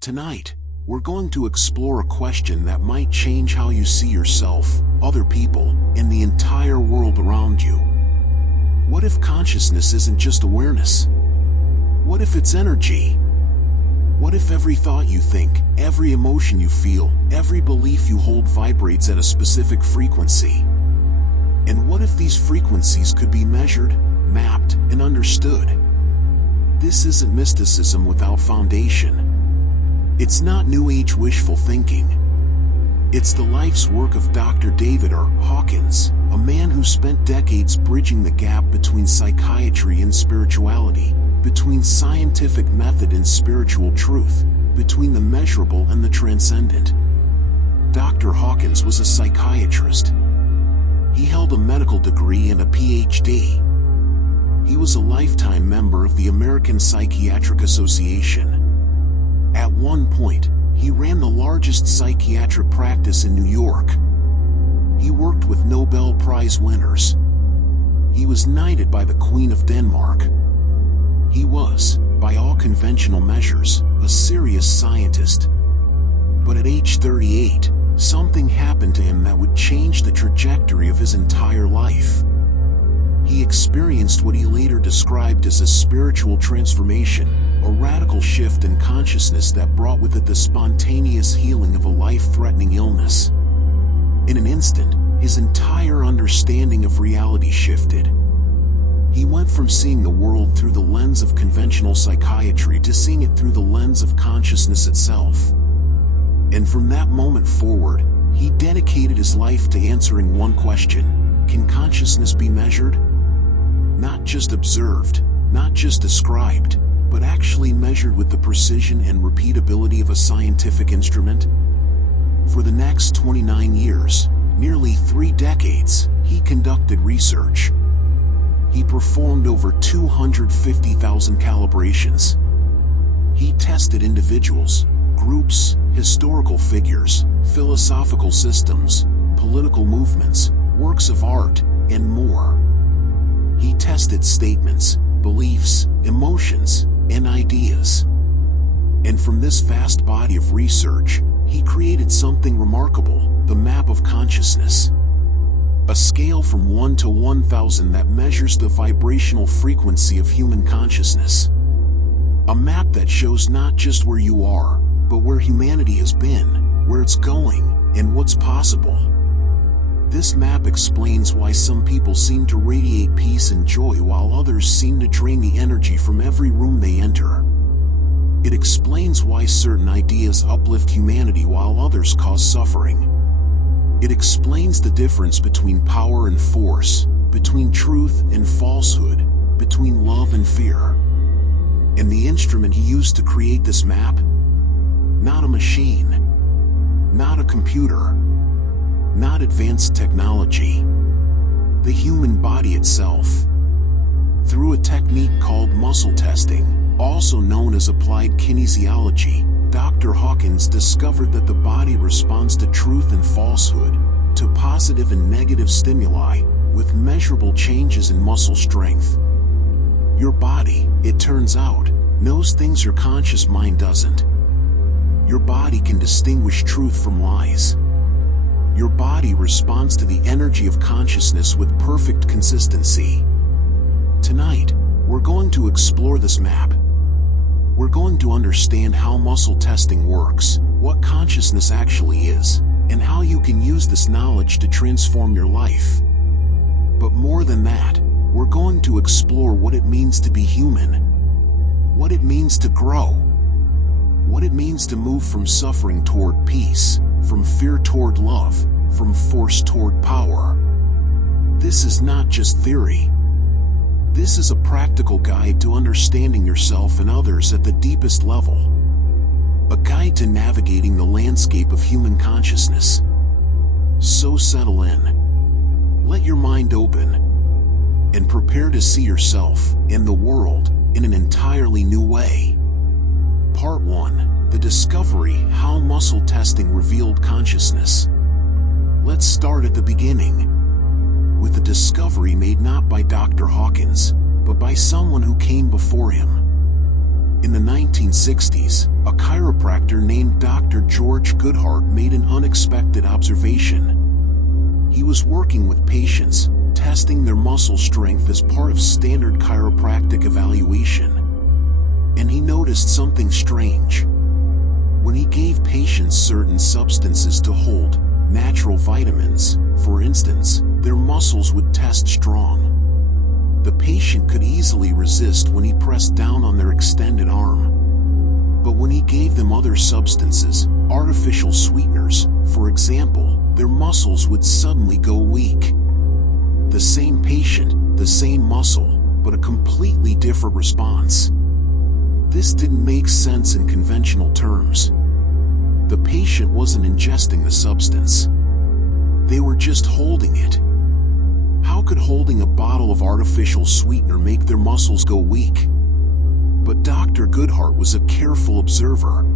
Tonight, we're going to explore a question that might change how you see yourself, other people, and the entire world around you. What if consciousness isn't just awareness? What if it's energy? What if every thought you think, every emotion you feel, every belief you hold vibrates at a specific frequency? And what if these frequencies could be measured, mapped, and understood? This isn't mysticism without foundation. It's not New Age wishful thinking. It's the life's work of Dr. David R. Hawkins, a man who spent decades bridging the gap between psychiatry and spirituality, between scientific method and spiritual truth, between the measurable and the transcendent. Dr. Hawkins was a psychiatrist. He held a medical degree and a PhD. He was a lifetime member of the American Psychiatric Association. At one point, he ran the largest psychiatric practice in New York. He worked with Nobel Prize winners. He was knighted by the Queen of Denmark. He was, by all conventional measures, a serious scientist. But at age 38, something happened to him that would change the trajectory of his entire life. He experienced what he later described as a spiritual transformation, a radical shift in consciousness that brought with it the spontaneous healing of a life-threatening illness. In an instant, his entire understanding of reality shifted. He went from seeing the world through the lens of conventional psychiatry to seeing it through the lens of consciousness itself. And from that moment forward, he dedicated his life to answering one question: can consciousness be measured? Not just observed, not just described, but actually measured with the precision and repeatability of a scientific instrument? For the next 29 years, nearly 3 decades, he conducted research. He performed over 250,000 calibrations. He tested individuals, groups, historical figures, philosophical systems, political movements, works of art, and more. He tested statements, beliefs, emotions, and ideas. And from this vast body of research, he created something remarkable: the map of consciousness. A scale from 1 to 1,000 that measures the vibrational frequency of human consciousness. A map that shows not just where you are, but where humanity has been, where it's going, and what's possible. This map explains why some people seem to radiate peace and joy while others seem to drain the energy from every room they enter. It explains why certain ideas uplift humanity while others cause suffering. It explains the difference between power and force, between truth and falsehood, between love and fear. And the instrument he used to create this map? Not a machine. Not a computer. Not advanced technology. The human body itself. Through a technique called muscle testing, also known as applied kinesiology, Dr. Hawkins discovered that the body responds to truth and falsehood, to positive and negative stimuli, with measurable changes in muscle strength. Your body, it turns out, knows things your conscious mind doesn't. Your body can distinguish truth from lies. Your body responds to the energy of consciousness with perfect consistency. Tonight, we're going to explore this map. We're going to understand how muscle testing works, what consciousness actually is, and how you can use this knowledge to transform your life. But more than that, we're going to explore what it means to be human, what it means to grow, what it means to move from suffering toward peace, from fear toward love, from force toward power. This is not just theory. This is a practical guide to understanding yourself and others at the deepest level. A guide to navigating the landscape of human consciousness. So settle in. Let your mind open. And prepare to see yourself and the world in an entirely new way. Part 1. The discovery: how muscle testing revealed consciousness. Let's start at the beginning, with a discovery made not by Dr. Hawkins, but by someone who came before him. In the 1960s, a chiropractor named Dr. George Goodhart made an unexpected observation. He was working with patients, testing their muscle strength as part of standard chiropractic evaluation. And he noticed something strange. When he gave patients certain substances to hold, natural vitamins, for instance, their muscles would test strong. The patient could easily resist when he pressed down on their extended arm. But when he gave them other substances, artificial sweeteners, for example, their muscles would suddenly go weak. The same patient, the same muscle, but a completely different response. This didn't make sense in conventional terms. The patient wasn't ingesting the substance. They were just holding it. How could holding a bottle of artificial sweetener make their muscles go weak? But Dr. Goodhart was a careful observer.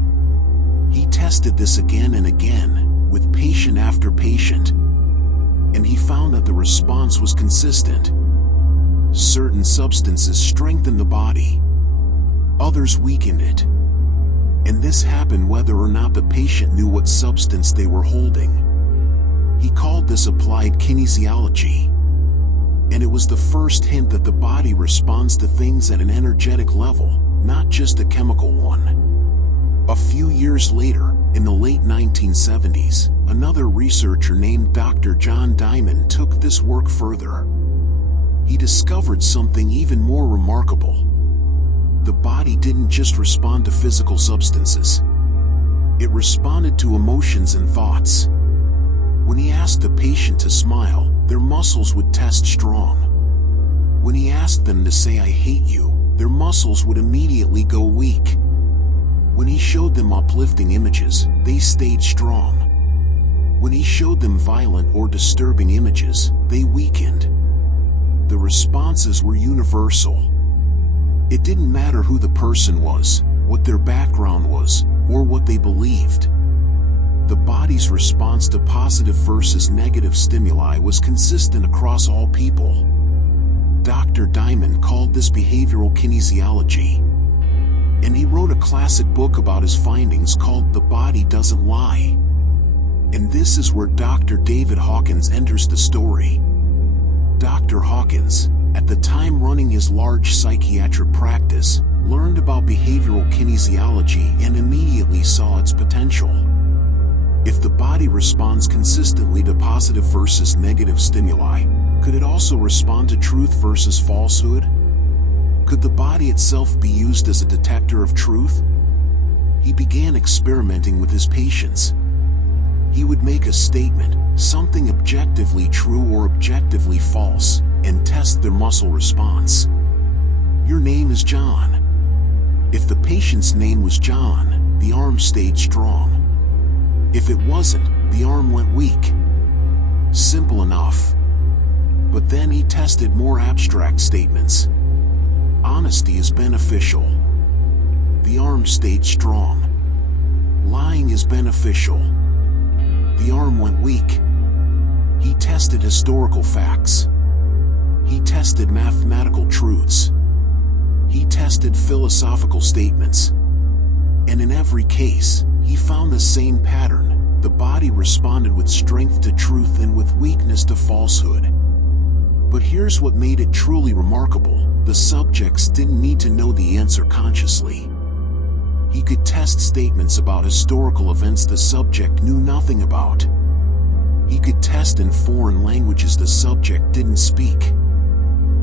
He tested this again and again, with patient after patient. And he found that the response was consistent. Certain substances strengthened the body. Others weakened it. And this happened whether or not the patient knew what substance they were holding. He called this applied kinesiology. And it was the first hint that the body responds to things at an energetic level, not just a chemical one. A few years later, in the late 1970s, another researcher named Dr. John Diamond took this work further. He discovered something even more remarkable. The body didn't just respond to physical substances. It responded to emotions and thoughts. When he asked a patient to smile, their muscles would test strong. When he asked them to say "I hate you," their muscles would immediately go weak. When he showed them uplifting images, they stayed strong. When he showed them violent or disturbing images, they weakened. The responses were universal. It didn't matter who the person was, what their background was, or what they believed. The body's response to positive versus negative stimuli was consistent across all people. Dr. Diamond called this behavioral kinesiology. And he wrote a classic book about his findings called The Body Doesn't Lie. And this is where Dr. David Hawkins enters the story. Dr. Hawkins, at the time running his large psychiatric practice, learned about behavioral kinesiology and immediately saw its potential. If the body responds consistently to positive versus negative stimuli, could it also respond to truth versus falsehood? Could the body itself be used as a detector of truth? He began experimenting with his patients. He would make a statement, something objectively true or objectively false, and test their muscle response. "Your name is John." If the patient's name was John, the arm stayed strong. If it wasn't, the arm went weak. Simple enough. But then he tested more abstract statements. "Honesty is beneficial." The arm stayed strong. "Lying is beneficial." The arm went weak. He tested historical facts. He tested mathematical truths. He tested philosophical statements. And in every case, he found the same pattern. The body responded with strength to truth and with weakness to falsehood. But here's what made it truly remarkable. The subjects didn't need to know the answer consciously. He could test statements about historical events the subject knew nothing about. He could test in foreign languages the subject didn't speak.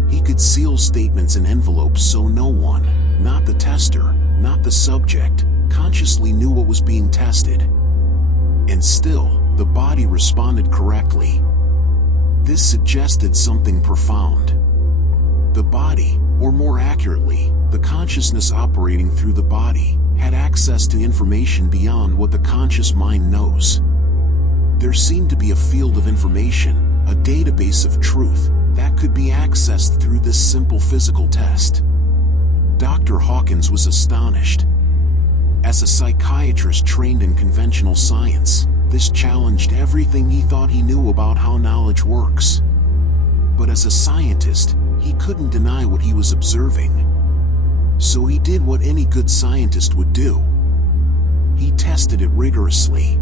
He could seal statements in envelopes so no one, not the tester, not the subject, consciously knew what was being tested. And still, the body responded correctly. This suggested something profound. The body, or more accurately, the consciousness operating through the body, had access to information beyond what the conscious mind knows. There seemed to be a field of information, a database of truth, that could be accessed through this simple physical test. Dr. Hawkins was astonished. As a psychiatrist trained in conventional science, this challenged everything he thought he knew about how knowledge works. But as a scientist, he couldn't deny what he was observing. So he did what any good scientist would do. He tested it rigorously.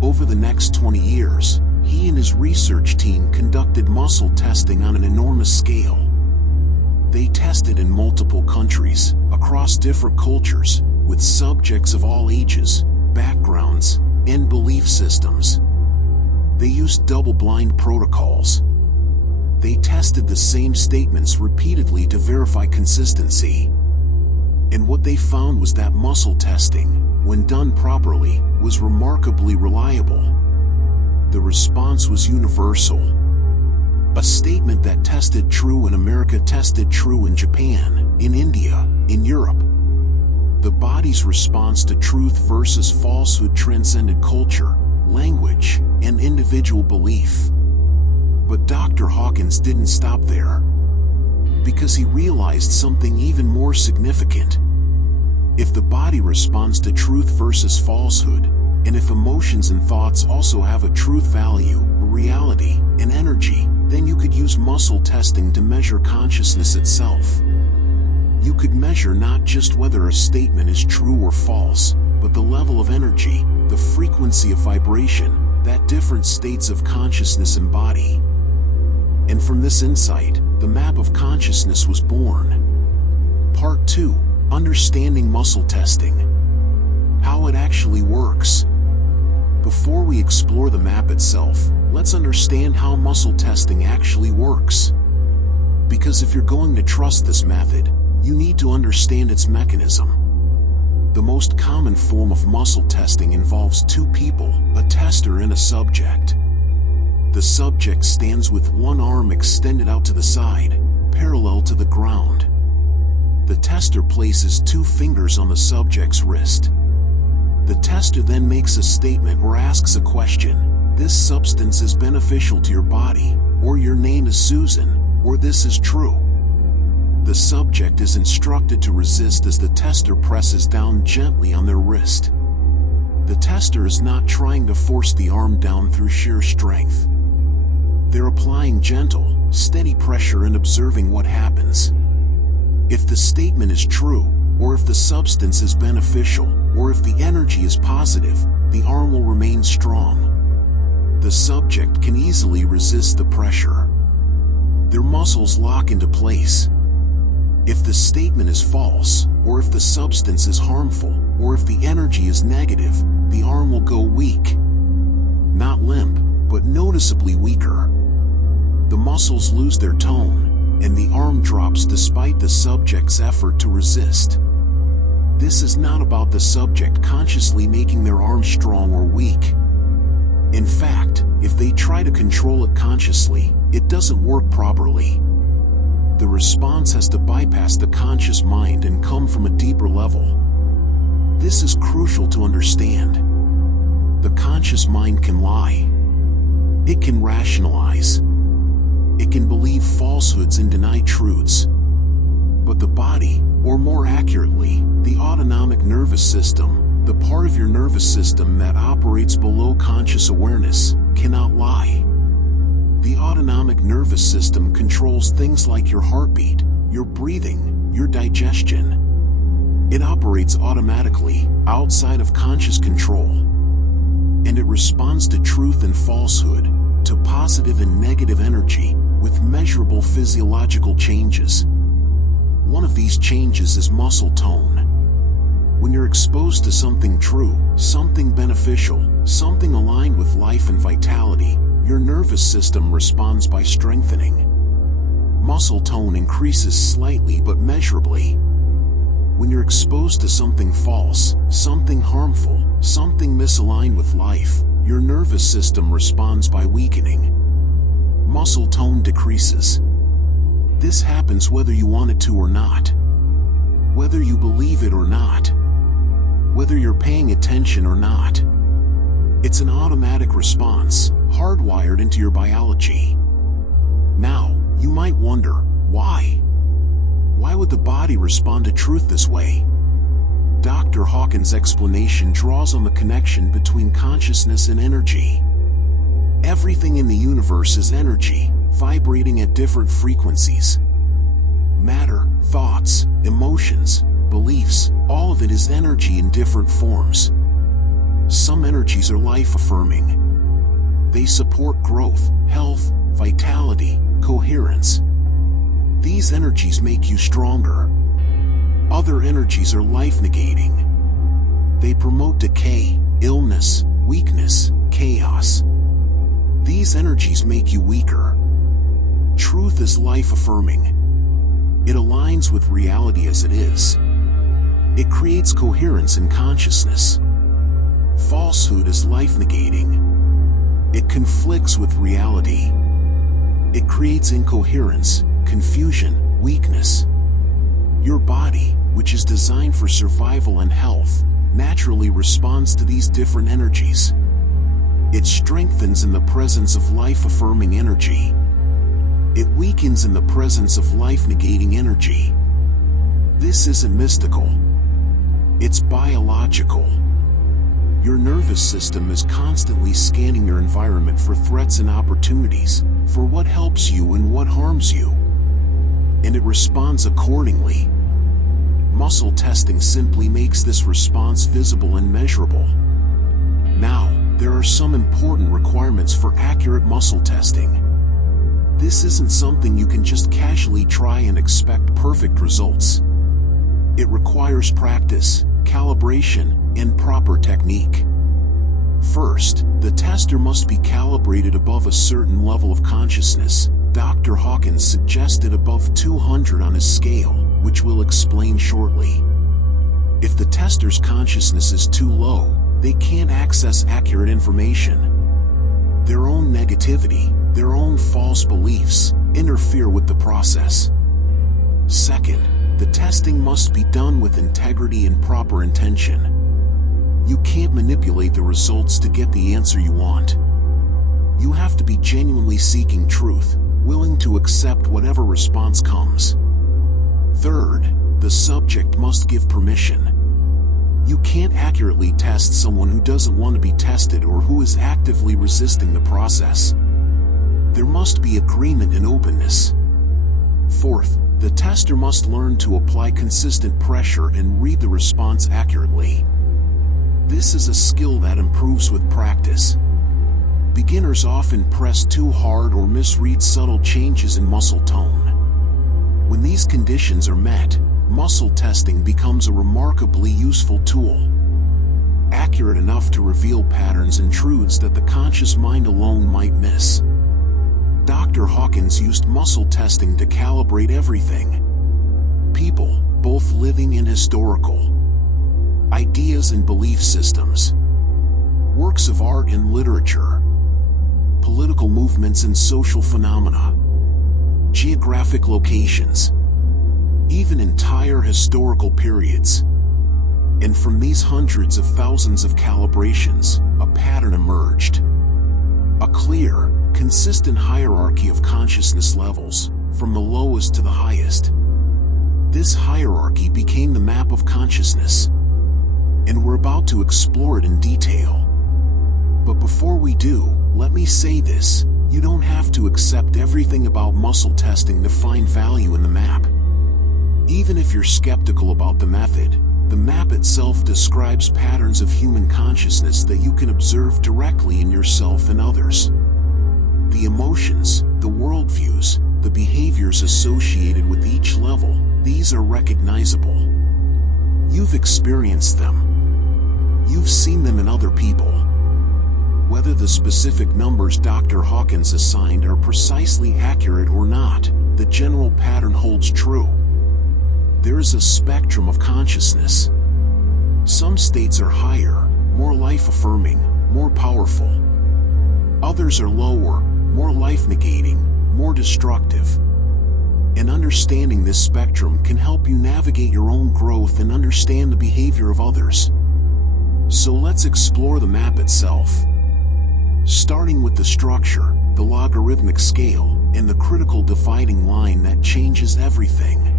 Over the next 20 years, he and his research team conducted muscle testing on an enormous scale. They tested in multiple countries, across different cultures, with subjects of all ages, backgrounds, and belief systems. They used double-blind protocols. They tested the same statements repeatedly to verify consistency. And what they found was that muscle testing, when done properly, was remarkably reliable. The response was universal. A statement that tested true in America tested true in Japan, in India, in Europe. The body's response to truth versus falsehood transcended culture, language, and individual belief. But Dr. Hawkins didn't stop there. Because he realized something even more significant. If the body responds to truth versus falsehood, and if emotions and thoughts also have a truth value, a reality, and energy, then you could use muscle testing to measure consciousness itself. You could measure not just whether a statement is true or false, but the level of energy, the frequency of vibration, that different states of consciousness embody. And from this insight, the map of consciousness was born. Part 2. Understanding muscle testing. How it actually works. Before we explore the map itself, let's understand how muscle testing actually works. Because if you're going to trust this method, you need to understand its mechanism. The most common form of muscle testing involves two people, a tester and a subject. The subject stands with one arm extended out to the side, parallel to the ground. The tester places two fingers on the subject's wrist. The tester then makes a statement or asks a question. This substance is beneficial to your body, or your name is Susan, or this is true. The subject is instructed to resist as the tester presses down gently on their wrist. The tester is not trying to force the arm down through sheer strength. They're applying gentle, steady pressure and observing what happens. If the statement is true, or if the substance is beneficial, or if the energy is positive, the arm will remain strong. The subject can easily resist the pressure. Their muscles lock into place. If the statement is false, or if the substance is harmful, or if the energy is negative, the arm will go weak. Not limp, but noticeably weaker. The muscles lose their tone, and the arm drops despite the subject's effort to resist. This is not about the subject consciously making their arm strong or weak. In fact, if they try to control it consciously, it doesn't work properly. The response has to bypass the conscious mind and come from a deeper level. This is crucial to understand. The conscious mind can lie. It can rationalize. It can believe falsehoods and deny truths. But the body, or more accurately, the autonomic nervous system, the part of your nervous system that operates below conscious awareness, cannot lie. The autonomic nervous system controls things like your heartbeat, your breathing, your digestion. It operates automatically, outside of conscious control. And it responds to truth and falsehood, to positive and negative energy, with measurable physiological changes. One of these changes is muscle tone. When you're exposed to something true, something beneficial, something aligned with life and vitality, your nervous system responds by strengthening. Muscle tone increases slightly but measurably. When you're exposed to something false, something harmful, something misaligned with life, your nervous system responds by weakening. Muscle tone decreases. This happens whether you want it to or not. Whether you believe it or not. Whether you're paying attention or not. It's an automatic response, hardwired into your biology. Now, you might wonder, why? Why would the body respond to truth this way? Dr. Hawkins' explanation draws on the connection between consciousness and energy. Everything in the universe is energy, vibrating at different frequencies. Matter, thoughts, emotions, beliefs, all of it is energy in different forms. Some energies are life-affirming. They support growth, health, vitality, coherence. These energies make you stronger. Other energies are life-negating. They promote decay, illness, weakness, chaos. These energies make you weaker. Truth is life-affirming. It aligns with reality as it is. It creates coherence in consciousness. Falsehood is life-negating. It conflicts with reality. It creates incoherence, confusion, weakness. Your body, which is designed for survival and health, naturally responds to these different energies. It strengthens in the presence of life-affirming energy. It weakens in the presence of life-negating energy. This isn't mystical. It's biological. Your nervous system is constantly scanning your environment for threats and opportunities, for what helps you and what harms you. And it responds accordingly. Muscle testing simply makes this response visible and measurable. Now, there are some important requirements for accurate muscle testing. This isn't something you can just casually try and expect perfect results. It requires practice, calibration, and proper technique. First, the tester must be calibrated above a certain level of consciousness. Dr. Hawkins suggested above 200 on his scale, which we'll explain shortly. If the tester's consciousness is too low, they can't access accurate information. Their own negativity, their own false beliefs, interfere with the process. Second, the testing must be done with integrity and proper intention. You can't manipulate the results to get the answer you want. You have to be genuinely seeking truth, willing to accept whatever response comes. Third, the subject must give permission. You can't accurately test someone who doesn't want to be tested or who is actively resisting the process. There must be agreement and openness. Fourth, the tester must learn to apply consistent pressure and read the response accurately. This is a skill that improves with practice. Beginners often press too hard or misread subtle changes in muscle tone. When these conditions are met, muscle testing becomes a remarkably useful tool. Accurate enough to reveal patterns and truths that the conscious mind alone might miss. Dr. Hawkins used muscle testing to calibrate everything. People, both living and historical. Ideas and belief systems. Works of art and literature. Political movements and social phenomena. Geographic locations. Even entire historical periods. And from these hundreds of thousands of calibrations, a pattern emerged. A clear, consistent hierarchy of consciousness levels, from the lowest to the highest. This hierarchy became the map of consciousness. And we're about to explore it in detail. But before we do, let me say this: you don't have to accept everything about muscle testing to find value in the map. Even if you're skeptical about the method, the map itself describes patterns of human consciousness that you can observe directly in yourself and others. The emotions, the worldviews, the behaviors associated with each level, these are recognizable. You've experienced them. You've seen them in other people. Whether the specific numbers Dr. Hawkins assigned are precisely accurate or not, the general pattern holds true. There is a spectrum of consciousness. Some states are higher, more life-affirming, more powerful. Others are lower, more life-negating, more destructive. And understanding this spectrum can help you navigate your own growth and understand the behavior of others. So let's explore the map itself. Starting with the structure, the logarithmic scale, and the critical dividing line that changes everything.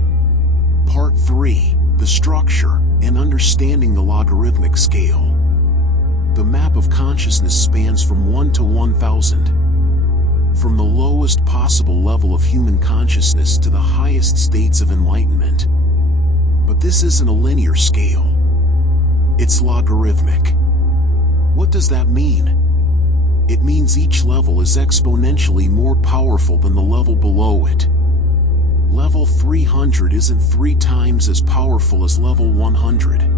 Part 3, the structure, and understanding the logarithmic scale. The map of consciousness spans from 1 to 1000. from the lowest possible level of human consciousness to the highest states of enlightenment. But this isn't a linear scale. It's logarithmic. What does that mean? It means each level is exponentially more powerful than the level below it. Level 300 isn't 3 times as powerful as level 100.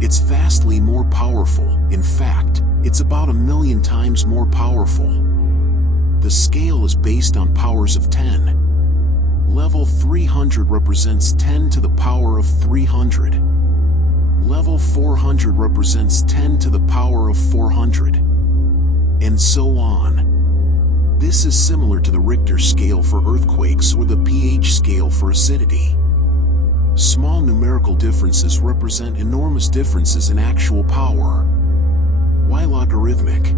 It's vastly more powerful. In fact, it's about 1,000,000 times more powerful. The scale is based on powers of 10. Level 300 represents 10 to the power of 300. Level 400 represents 10 to the power of 400. And so on. This is similar to the Richter scale for earthquakes or the pH scale for acidity. Small numerical differences represent enormous differences in actual power. Why logarithmic?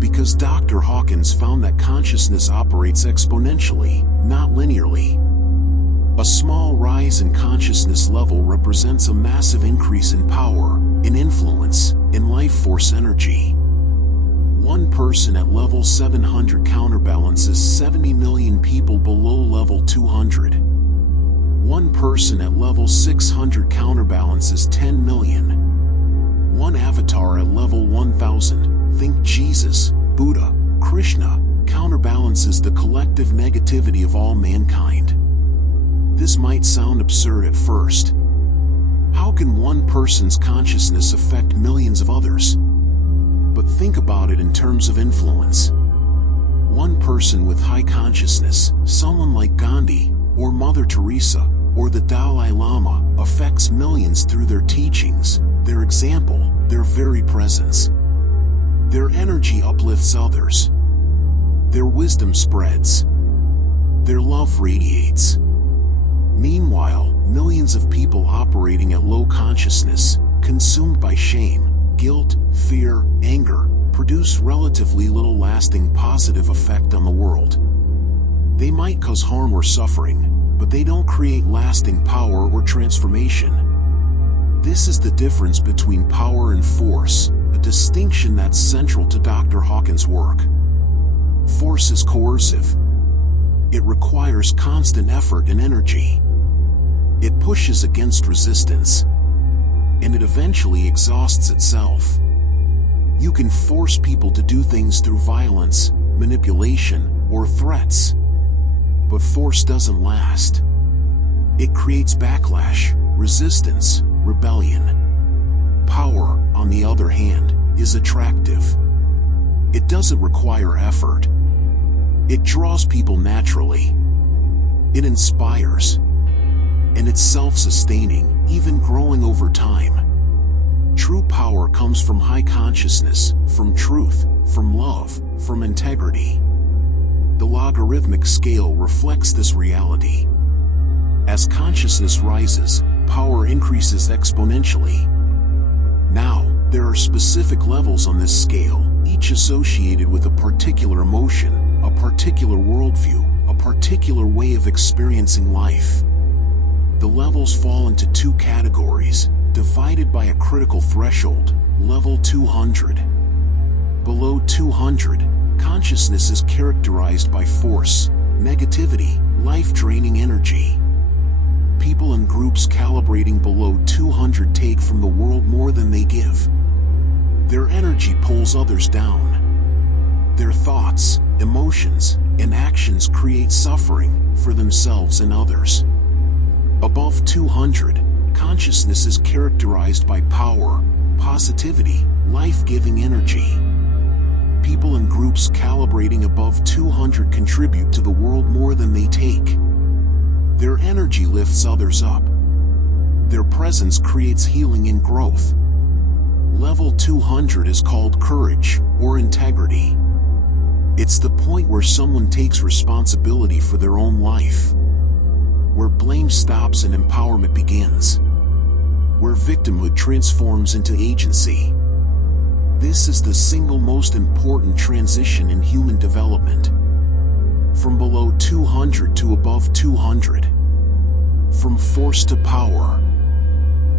Because Dr. Hawkins found that consciousness operates exponentially, not linearly. A small rise in consciousness level represents a massive increase in power, in influence, in life force energy. One person at level 700 counterbalances 70 million people below level 200. One person at level 600 counterbalances 10 million. One avatar at level 1000, think Jesus, Buddha, Krishna, counterbalances the collective negativity of all mankind. This might sound absurd at first. How can one person's consciousness affect millions of others? But think about it in terms of influence. One person with high consciousness, someone like Gandhi, or Mother Teresa, or the Dalai Lama, affects millions through their teachings, their example, their very presence. Their energy uplifts others. Their wisdom spreads. Their love radiates. Meanwhile, millions of people operating at low consciousness, consumed by shame, guilt, fear, anger, produce relatively little lasting positive effect on the world. They might cause harm or suffering, but they don't create lasting power or transformation. This is the difference between power and force, a distinction that's central to Dr. Hawkins' work. Force is coercive. It requires constant effort and energy. It pushes against resistance, and it eventually exhausts itself. You can force people to do things through violence, manipulation, or threats. But force doesn't last. It creates backlash, resistance, rebellion. Power, on the other hand, is attractive. It doesn't require effort. It draws people naturally. It inspires. And it's self-sustaining, even growing over time. True power comes from high consciousness, from truth, from love, from integrity. The logarithmic scale reflects this reality. As consciousness rises, power increases exponentially. Now, there are specific levels on this scale, each associated with a particular emotion, a particular worldview, a particular way of experiencing life. The levels fall into 2 categories, divided by a critical threshold, level 200. Below 200, consciousness is characterized by force, negativity, life-draining energy. People and groups calibrating below 200 take from the world more than they give. Their energy pulls others down. Their thoughts, emotions, and actions create suffering for themselves and others. Above 200, consciousness is characterized by power, positivity, life-giving energy. People and groups calibrating above 200 contribute to the world more than they take. Their energy lifts others up. Their presence creates healing and growth. Level 200 is called courage or integrity. It's the point where someone takes responsibility for their own life. Where blame stops and empowerment begins. Where victimhood transforms into agency. This is the single most important transition in human development. From below 200 to above 200. From force to power.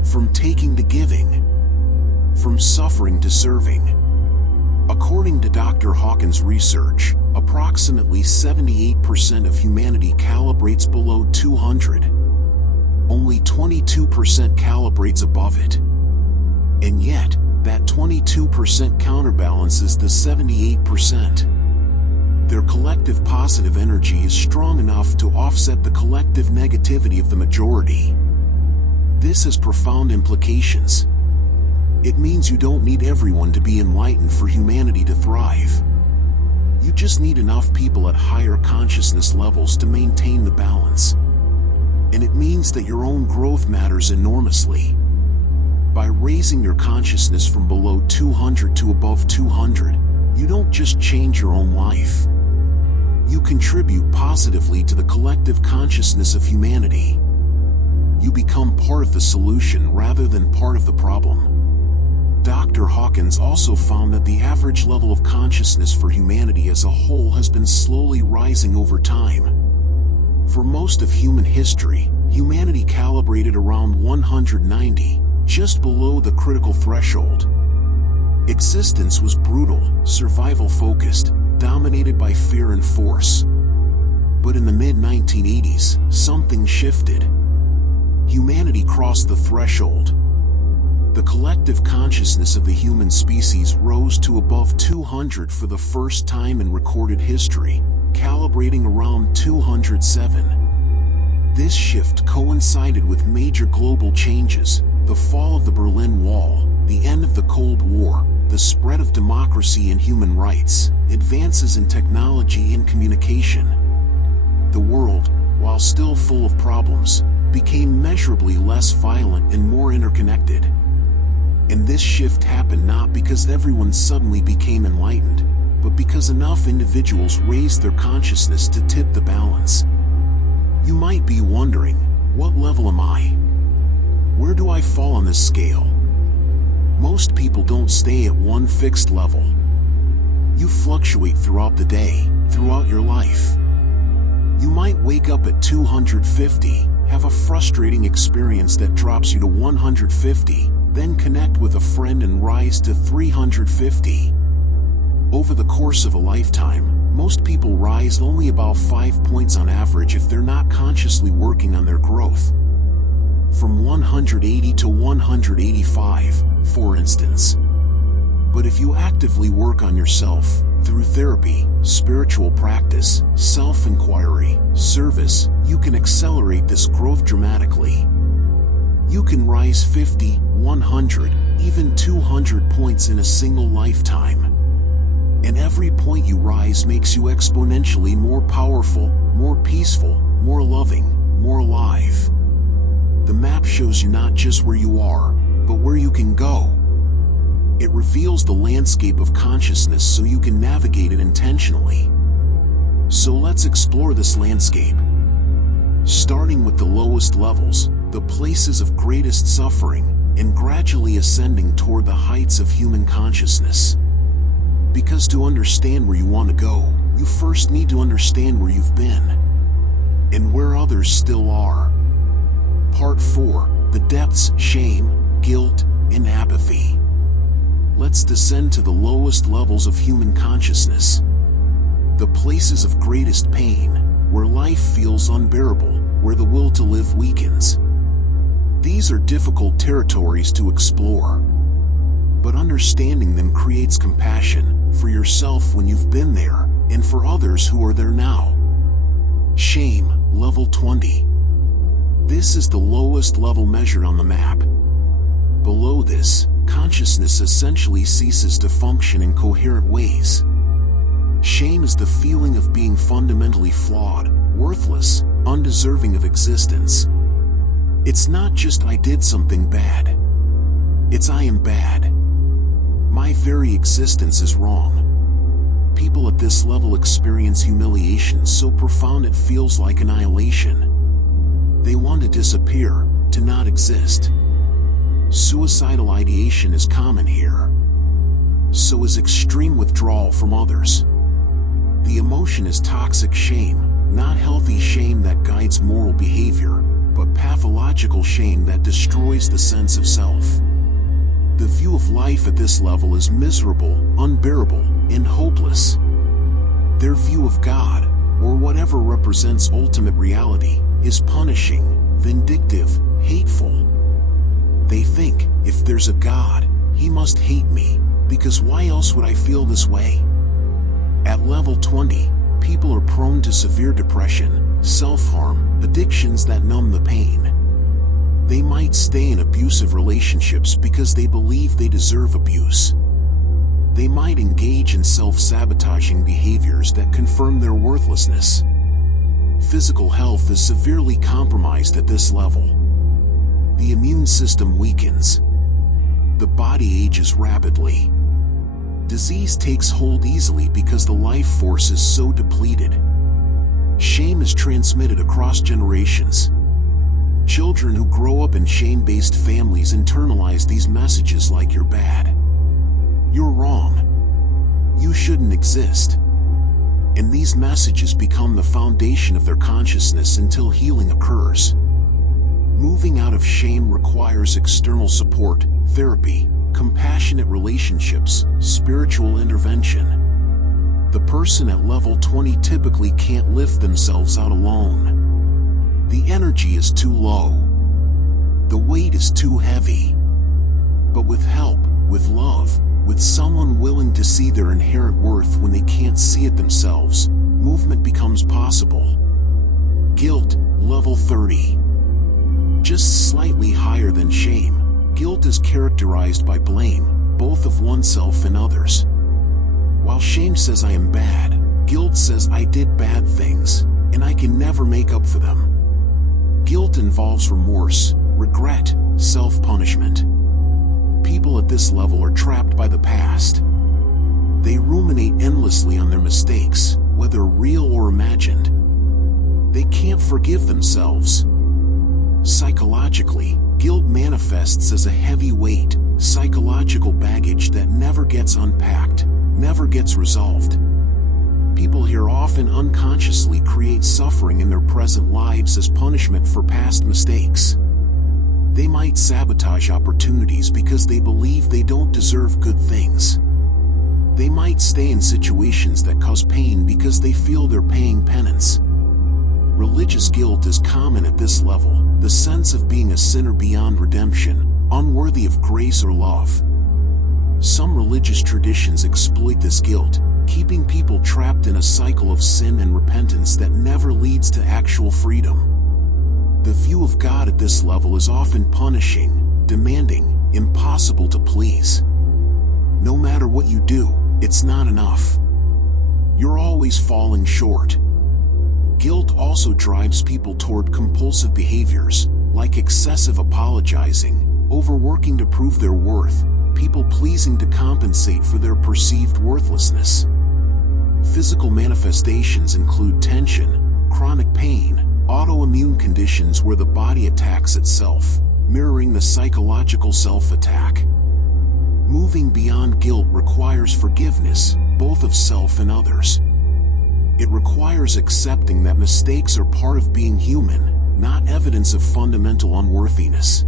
From taking to giving. From suffering to serving. According to Dr. Hawkins' research, approximately 78% of humanity calibrates below 200. Only 22% calibrates above it. And yet, that 22% counterbalances the 78%. Their collective positive energy is strong enough to offset the collective negativity of the majority. This has profound implications. It means you don't need everyone to be enlightened for humanity to thrive. You just need enough people at higher consciousness levels to maintain the balance. And it means that your own growth matters enormously. By raising your consciousness from below 200 to above 200, you don't just change your own life. You contribute positively to the collective consciousness of humanity. You become part of the solution rather than part of the problem. Dr. Hawkins also found that the average level of consciousness for humanity as a whole has been slowly rising over time. For most of human history, humanity calibrated around 190, just below the critical threshold. Existence was brutal, survival-focused, dominated by fear and force. But in the mid-1980s, something shifted. Humanity crossed the threshold. The collective consciousness of the human species rose to above 200 for the first time in recorded history, calibrating around 207. This shift coincided with major global changes: the fall of the Berlin Wall, the end of the Cold War, the spread of democracy and human rights, advances in technology and communication. The world, while still full of problems, became measurably less violent and more interconnected. And this shift happened not because everyone suddenly became enlightened, but because enough individuals raised their consciousness to tip the balance. You might be wondering, what level am I? Where do I fall on this scale? Most people don't stay at one fixed level. You fluctuate throughout the day, throughout your life. You might wake up at 250, have a frustrating experience that drops you to 150, then connect with a friend and rise to 350. Over the course of a lifetime, most people rise only about 5 points on average if they're not consciously working on their growth. From 180 to 185, for instance. But if you actively work on yourself, through therapy, spiritual practice, self-inquiry, service, you can accelerate this growth dramatically. You can rise 50, 100, even 200 points in a single lifetime. And every point you rise makes you exponentially more powerful, more peaceful, more loving, more alive. The map shows you not just where you are, but where you can go. It reveals the landscape of consciousness so you can navigate it intentionally. So let's explore this landscape. Starting with the lowest levels, the places of greatest suffering, and gradually ascending toward the heights of human consciousness. Because to understand where you want to go, you first need to understand where you've been, and where others still are. Part 4, the depths: shame, guilt, and apathy. Let's descend to the lowest levels of human consciousness. The places of greatest pain, where life feels unbearable, where the will to live weakens. These are difficult territories to explore. But understanding them creates compassion, for yourself when you've been there, and for others who are there now. Shame, level 20. This is the lowest level measured on the map. Below this, consciousness essentially ceases to function in coherent ways. Shame is the feeling of being fundamentally flawed, worthless, undeserving of existence. It's not just I did something bad. It's I am bad. My very existence is wrong. People at this level experience humiliation so profound it feels like annihilation. They want to disappear, to not exist. Suicidal ideation is common here. So is extreme withdrawal from others. The emotion is toxic shame, not healthy shame that guides moral behavior, but pathological shame that destroys the sense of self. The view of life at this level is miserable, unbearable, and hopeless. Their view of God, or whatever represents ultimate reality, is punishing, vindictive, hateful. They think, if there's a God, he must hate me, because why else would I feel this way? At level 20, people are prone to severe depression, self-harm, addictions that numb the pain. They might stay in abusive relationships because they believe they deserve abuse. They might engage in self-sabotaging behaviors that confirm their worthlessness. Physical health is severely compromised at this level. The immune system weakens. The body ages rapidly. Disease takes hold easily because the life force is so depleted. Shame is transmitted across generations. Children who grow up in shame-based families internalize these messages like you're bad. You're wrong. You shouldn't exist. And these messages become the foundation of their consciousness until healing occurs. Moving out of shame requires external support, therapy, compassionate relationships, spiritual intervention. The person at level 20 typically can't lift themselves out alone. The energy is too low. The weight is too heavy. But with help, with love, with someone willing to see their inherent worth when they can't see it themselves, movement becomes possible. Guilt, level 30. Just slightly higher than shame, guilt is characterized by blame, both of oneself and others. While shame says I am bad, guilt says I did bad things, and I can never make up for them. Guilt involves remorse, regret, self-punishment. People at this level are trapped by the past. They ruminate endlessly on their mistakes, whether real or imagined. They can't forgive themselves. Psychologically, guilt manifests as a heavy weight, psychological baggage that never gets unpacked, never gets resolved. People here often unconsciously create suffering in their present lives as punishment for past mistakes. They might sabotage opportunities because they believe they don't deserve good things. They might stay in situations that cause pain because they feel they're paying penance. Religious guilt is common at this level, the sense of being a sinner beyond redemption, unworthy of grace or love. Some religious traditions exploit this guilt, keeping people trapped in a cycle of sin and repentance that never leads to actual freedom. The view of God at this level is often punishing, demanding, impossible to please. No matter what you do, it's not enough. You're always falling short. Guilt also drives people toward compulsive behaviors, like excessive apologizing, overworking to prove their worth, people pleasing to compensate for their perceived worthlessness. Physical manifestations include tension, chronic pain, autoimmune conditions where the body attacks itself, mirroring the psychological self-attack. Moving beyond guilt requires forgiveness, both of self and others. It requires accepting that mistakes are part of being human, not evidence of fundamental unworthiness.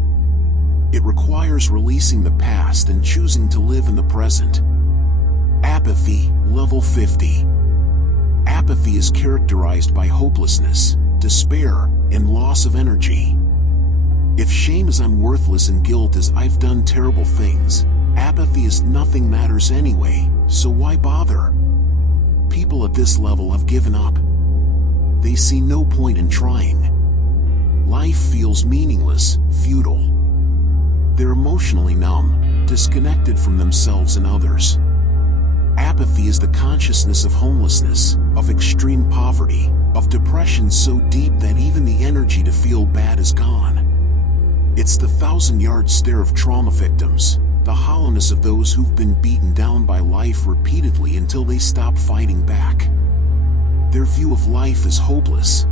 It requires releasing the past and choosing to live in the present. Apathy, level 50. Apathy is characterized by hopelessness, despair, and loss of energy. If shame is I'm worthless and guilt is I've done terrible things, apathy is nothing matters anyway, so why bother? People at this level have given up. They see no point in trying. Life feels meaningless, futile. They're emotionally numb, disconnected from themselves and others. Apathy is the consciousness of homelessness, of extreme poverty, of depression so deep that even the energy to feel bad is gone. It's the 1,000-yard stare of trauma victims, the hollowness of those who've been beaten down by life repeatedly until they stop fighting back. Their view of life is hopeless.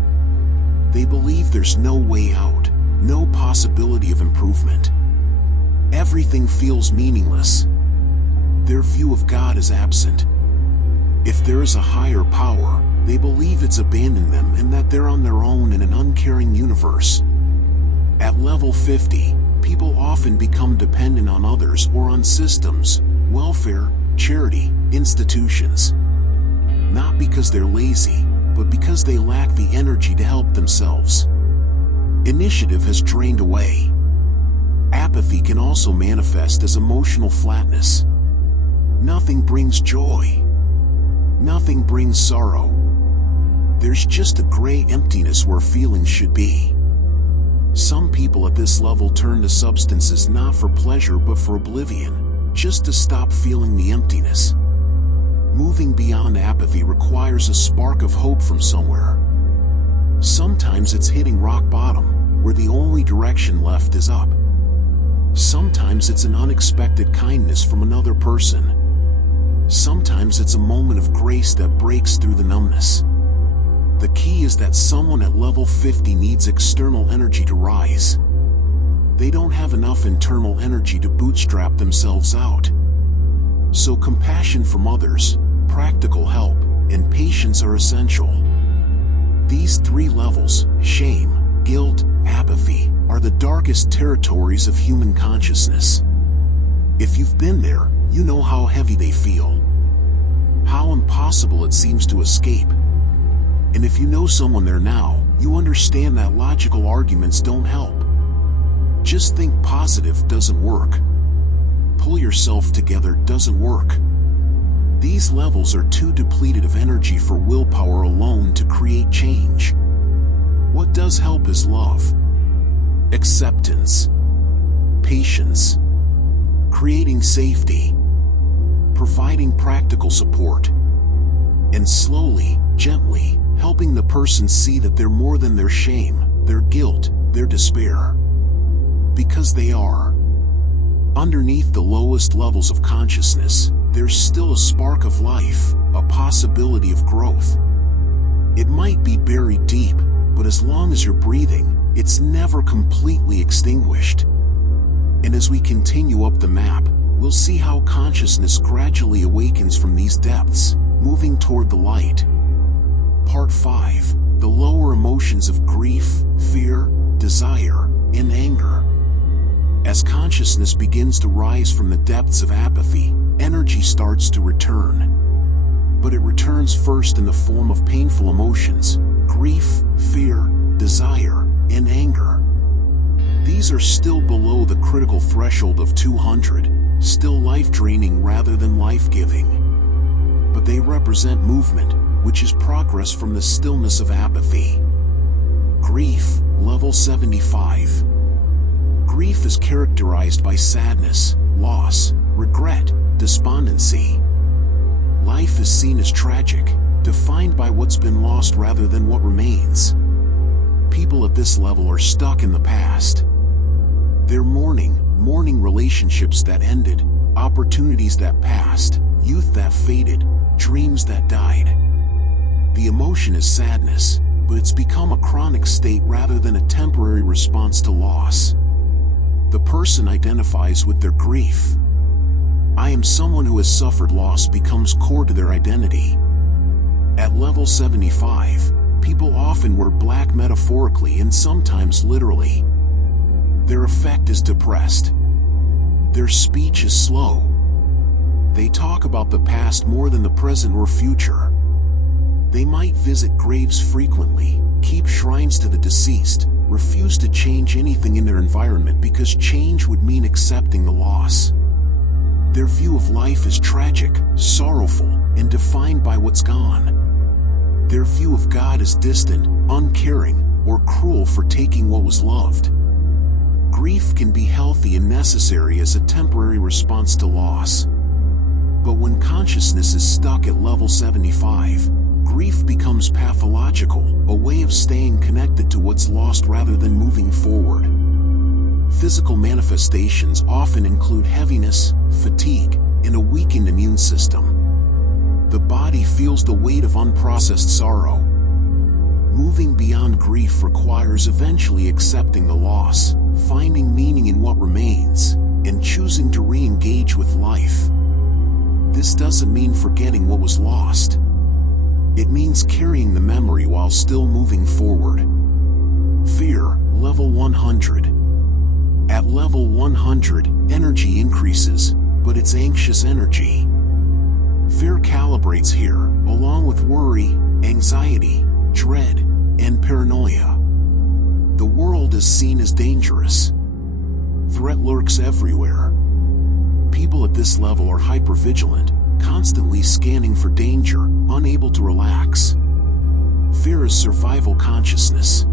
They believe there's no way out, no possibility of improvement. Everything feels meaningless. Their view of God is absent. If there is a higher power, they believe it's abandoned them and that they're on their own in an uncaring universe. At level 50, People often become dependent on others or on systems, welfare, charity, institutions. Not because they're lazy, but because they lack the energy to help themselves. Initiative has drained away. Apathy can also manifest as emotional flatness. Nothing brings joy. Nothing brings sorrow. There's just a gray emptiness where feelings should be. Some people at this level turn to substances not for pleasure but for oblivion, just to stop feeling the emptiness. Moving beyond apathy requires a spark of hope from somewhere. Sometimes it's hitting rock bottom, where the only direction left is up. Sometimes it's an unexpected kindness from another person. Sometimes it's a moment of grace that breaks through the numbness. The key is that someone at level 50 needs external energy to rise. They don't have enough internal energy to bootstrap themselves out. So compassion from others, practical help, and patience are essential. These three levels, shame, guilt, apathy, are the darkest territories of human consciousness. If you've been there, you know how heavy they feel. How impossible it seems to escape. And if you know someone there now, you understand that logical arguments don't help. Just think positive doesn't work. Pull yourself together doesn't work. These levels are too depleted of energy for willpower alone to create change. What does help is love, acceptance, patience, creating safety, providing practical support, and slowly, gently, helping the person see that they're more than their shame, their guilt, their despair. Because they are. Underneath the lowest levels of consciousness, there's still a spark of life, a possibility of growth. It might be buried deep, but as long as you're breathing, it's never completely extinguished. And as we continue up the map, we'll see how consciousness gradually awakens from these depths, moving toward the light. Part 5. The lower emotions of grief, fear, desire, and anger. As consciousness begins to rise from the depths of apathy, energy starts to return. But it returns first in the form of painful emotions, grief, fear, desire, and anger. These are still below the critical threshold of 200, still life-draining rather than life-giving. But they represent movement, which is progress from the stillness of apathy. Grief, level 75. Grief is characterized by sadness, loss, regret, despondency. Life is seen as tragic, defined by what's been lost rather than what remains. People at this level are stuck in the past. They're mourning relationships that ended, opportunities that passed, youth that faded, dreams that died. The emotion is sadness, but it's become a chronic state rather than a temporary response to loss. The person identifies with their grief. I am someone who has suffered loss becomes core to their identity. At level 75, people often wear black metaphorically and sometimes literally. Their affect is depressed. Their speech is slow. They talk about the past more than the present or future. They might visit graves frequently, keep shrines to the deceased, refuse to change anything in their environment because change would mean accepting the loss. Their view of life is tragic, sorrowful, and defined by what's gone. Their view of God is distant, uncaring, or cruel for taking what was loved. Grief can be healthy and necessary as a temporary response to loss. But when consciousness is stuck at level 75, grief becomes pathological, a way of staying connected to what's lost rather than moving forward. Physical manifestations often include heaviness, fatigue, and a weakened immune system. The body feels the weight of unprocessed sorrow. Moving beyond grief requires eventually accepting the loss, finding meaning in what remains, and choosing to re-engage with life. This doesn't mean forgetting what was lost. It means carrying the memory while still moving forward. Fear, level 100. At level 100, energy increases, but it's anxious energy. Fear calibrates here, along with worry, anxiety, dread, and paranoia. The world is seen as dangerous. Threat lurks everywhere. People at this level are hypervigilant, constantly scanning for danger, unable to relax. Fear is survival consciousness.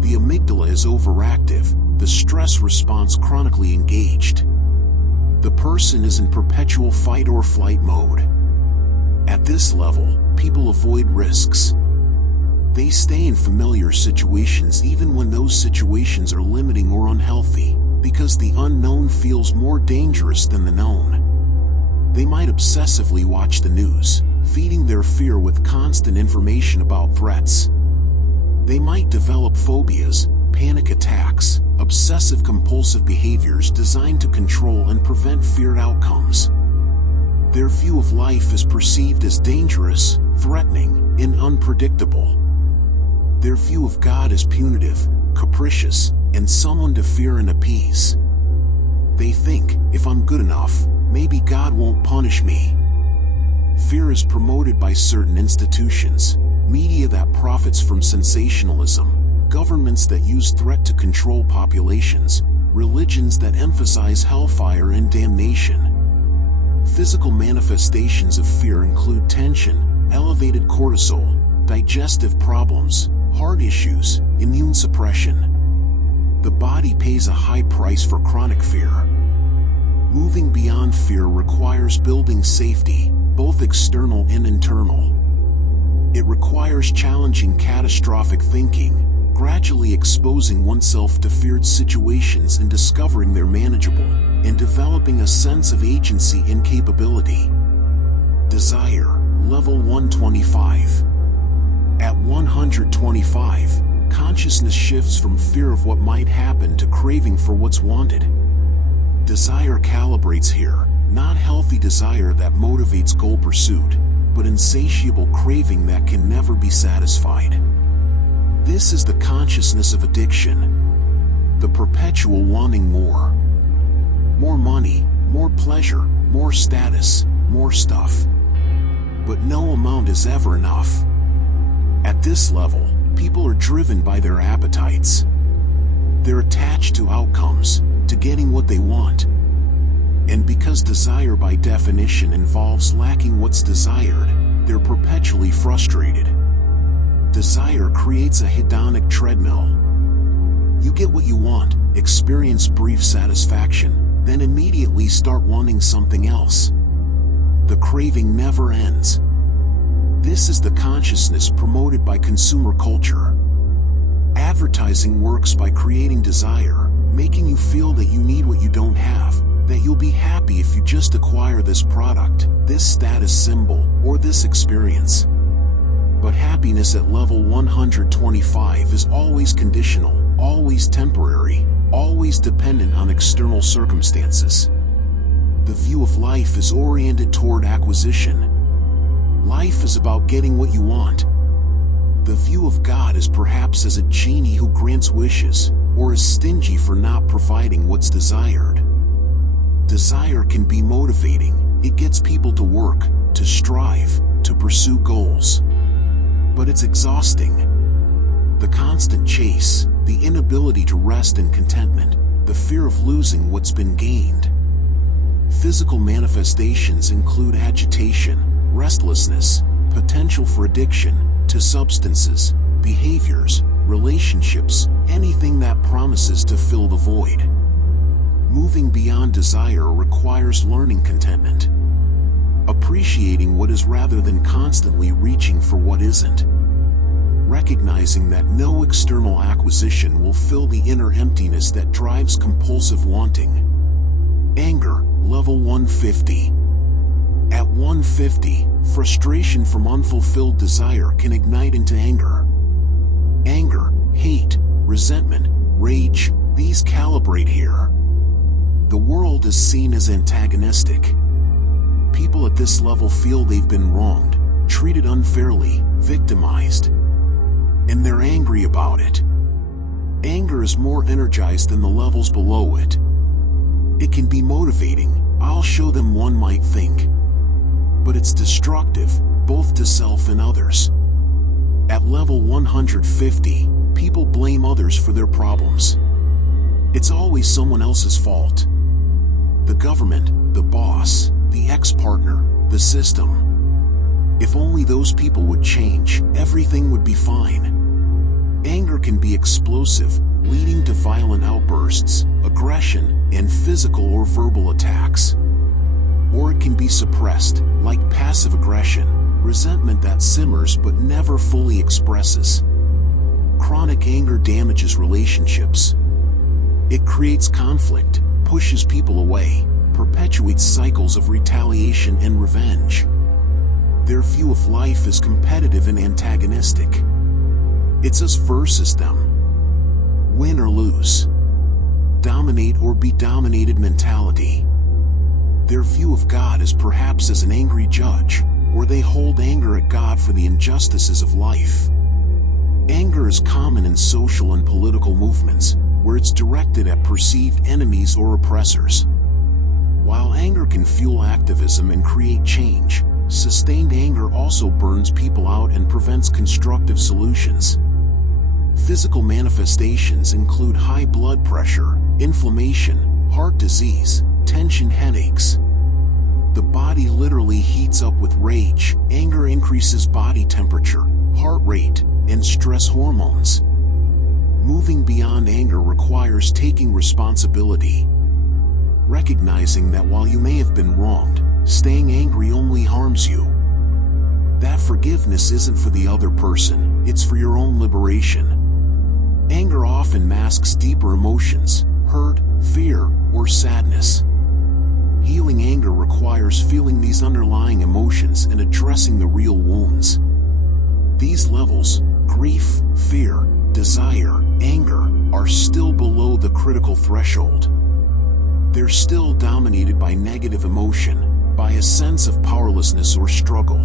The amygdala is overactive, the stress response chronically engaged. The person is in perpetual fight or flight mode. At this level, people avoid risks. They stay in familiar situations even when those situations are limiting or unhealthy, because the unknown feels more dangerous than the known. They might obsessively watch the news, feeding their fear with constant information about threats. They might develop phobias, panic attacks, obsessive-compulsive behaviors designed to control and prevent feared outcomes. Their view of life is perceived as dangerous, threatening, and unpredictable. Their view of God is punitive, capricious, and someone to fear and appease. They think, if I'm good enough, maybe God won't punish me. Fear is promoted by certain institutions, media that profits from sensationalism, governments that use threat to control populations, religions that emphasize hellfire and damnation. Physical manifestations of fear include tension, elevated cortisol, digestive problems, heart issues, immune suppression. The body pays a high price for chronic fear. Moving beyond fear requires building safety, both external and internal. It requires challenging catastrophic thinking, gradually exposing oneself to feared situations and discovering they're manageable, and developing a sense of agency and capability. Desire, level 125. At 125, consciousness shifts from fear of what might happen to craving for what's wanted. Desire calibrates here, not healthy desire that motivates goal pursuit, but insatiable craving that can never be satisfied. This is the consciousness of addiction. The perpetual wanting more. More money, more pleasure, more status, more stuff. But no amount is ever enough. At this level, people are driven by their appetites. They're attached to outcomes, to getting what they want. And because desire by definition involves lacking what's desired, they're perpetually frustrated. Desire creates a hedonic treadmill. You get what you want, experience brief satisfaction, then immediately start wanting something else. The craving never ends. This is the consciousness promoted by consumer culture. Advertising works by creating desire, making you feel that you need what you don't have, that you'll be happy if you just acquire this product, this status symbol, or this experience. But happiness at level 125 is always conditional, always temporary, always dependent on external circumstances. The view of life is oriented toward acquisition. Life is about getting what you want. The view of God is perhaps as a genie who grants wishes, or is stingy for not providing what's desired. Desire can be motivating. It gets people to work, to strive, to pursue goals. But it's exhausting. The constant chase, the inability to rest in contentment, the fear of losing what's been gained. Physical manifestations include agitation, restlessness, potential for addiction to substances, behaviors, relationships, anything that promises to fill the void. Moving beyond desire requires learning contentment. Appreciating what is rather than constantly reaching for what isn't. Recognizing that no external acquisition will fill the inner emptiness that drives compulsive wanting. Anger, level 150. At 150, frustration from unfulfilled desire can ignite into anger. Anger, hate, resentment, rage, these calibrate here. The world is seen as antagonistic. People at this level feel they've been wronged, treated unfairly, victimized. And they're angry about it. Anger is more energized than the levels below it. It can be motivating, I'll show them, one might think. But it's destructive, both to self and others. At level 150, people blame others for their problems. It's always someone else's fault. The government, the boss, the ex-partner, the system. If only those people would change, everything would be fine. Anger can be explosive, leading to violent outbursts, aggression, and physical or verbal attacks. Or it can be suppressed, like passive aggression, resentment that simmers but never fully expresses. Chronic anger damages relationships. It creates conflict, pushes people away, perpetuates cycles of retaliation and revenge. Their view of life is competitive and antagonistic. It's us versus them. Win or lose. Dominate or be dominated mentality. Their view of God is perhaps as an angry judge, or they hold anger at God for the injustices of life. Anger is common in social and political movements, where it's directed at perceived enemies or oppressors. While anger can fuel activism and create change, sustained anger also burns people out and prevents constructive solutions. Physical manifestations include high blood pressure, inflammation, heart disease, tension, headaches. The body literally heats up with rage. Anger increases body temperature, heart rate, and stress hormones. Moving beyond anger requires taking responsibility. Recognizing that while you may have been wronged, staying angry only harms you. That forgiveness isn't for the other person, it's for your own liberation. Anger often masks deeper emotions, hurt, fear, or sadness. Healing anger requires feeling these underlying emotions and addressing the real wounds. These levels, grief, fear, desire, anger, are still below the critical threshold. They're still dominated by negative emotion, by a sense of powerlessness or struggle.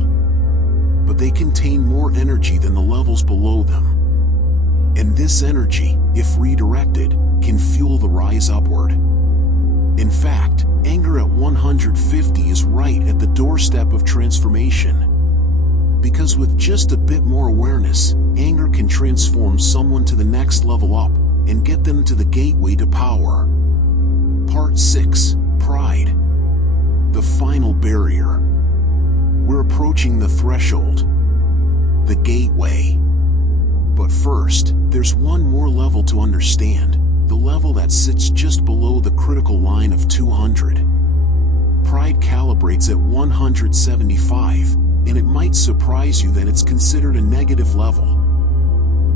But they contain more energy than the levels below them. And this energy, if redirected, can fuel the rise upward. In fact, anger at 150 is right at the doorstep of transformation. Because with just a bit more awareness, anger can transform someone to the next level up and get them to the gateway to power. Part 6, Pride. The final barrier. We're approaching the threshold. The gateway. But first, there's one more level to understand, the level that sits just below the critical line of 200. Pride calibrates at 175, and it might surprise you that it's considered a negative level.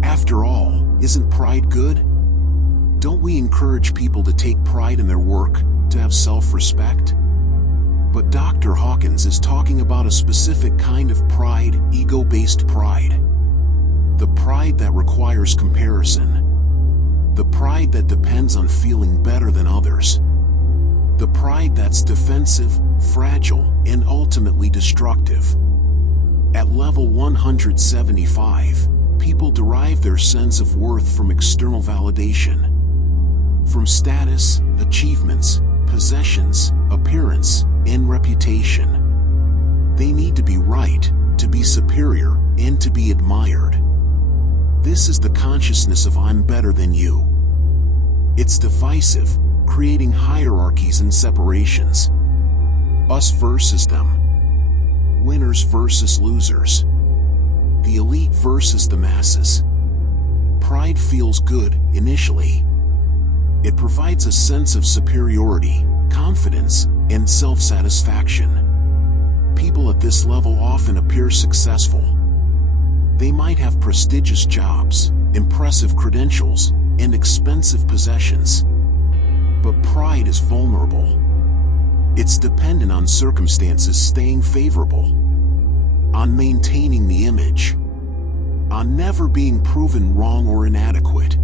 After all, isn't pride good? Don't we encourage people to take pride in their work, to have self-respect? But Dr. Hawkins is talking about a specific kind of pride, ego-based pride. The pride that requires comparison. The pride that depends on feeling better than others. The pride that's defensive, fragile, and ultimately destructive. At level 175, people derive their sense of worth from external validation. From status, achievements, possessions, appearance, and reputation. They need to be right, to be superior, and to be admired. This is the consciousness of I'm better than you. It's divisive, creating hierarchies and separations. Us versus them. Winners versus losers. The elite versus the masses. Pride feels good, initially. It provides a sense of superiority, confidence, and self-satisfaction. People at this level often appear successful. They might have prestigious jobs, impressive credentials, and expensive possessions. But pride is vulnerable. It's dependent on circumstances staying favorable, on maintaining the image, on never being proven wrong or inadequate.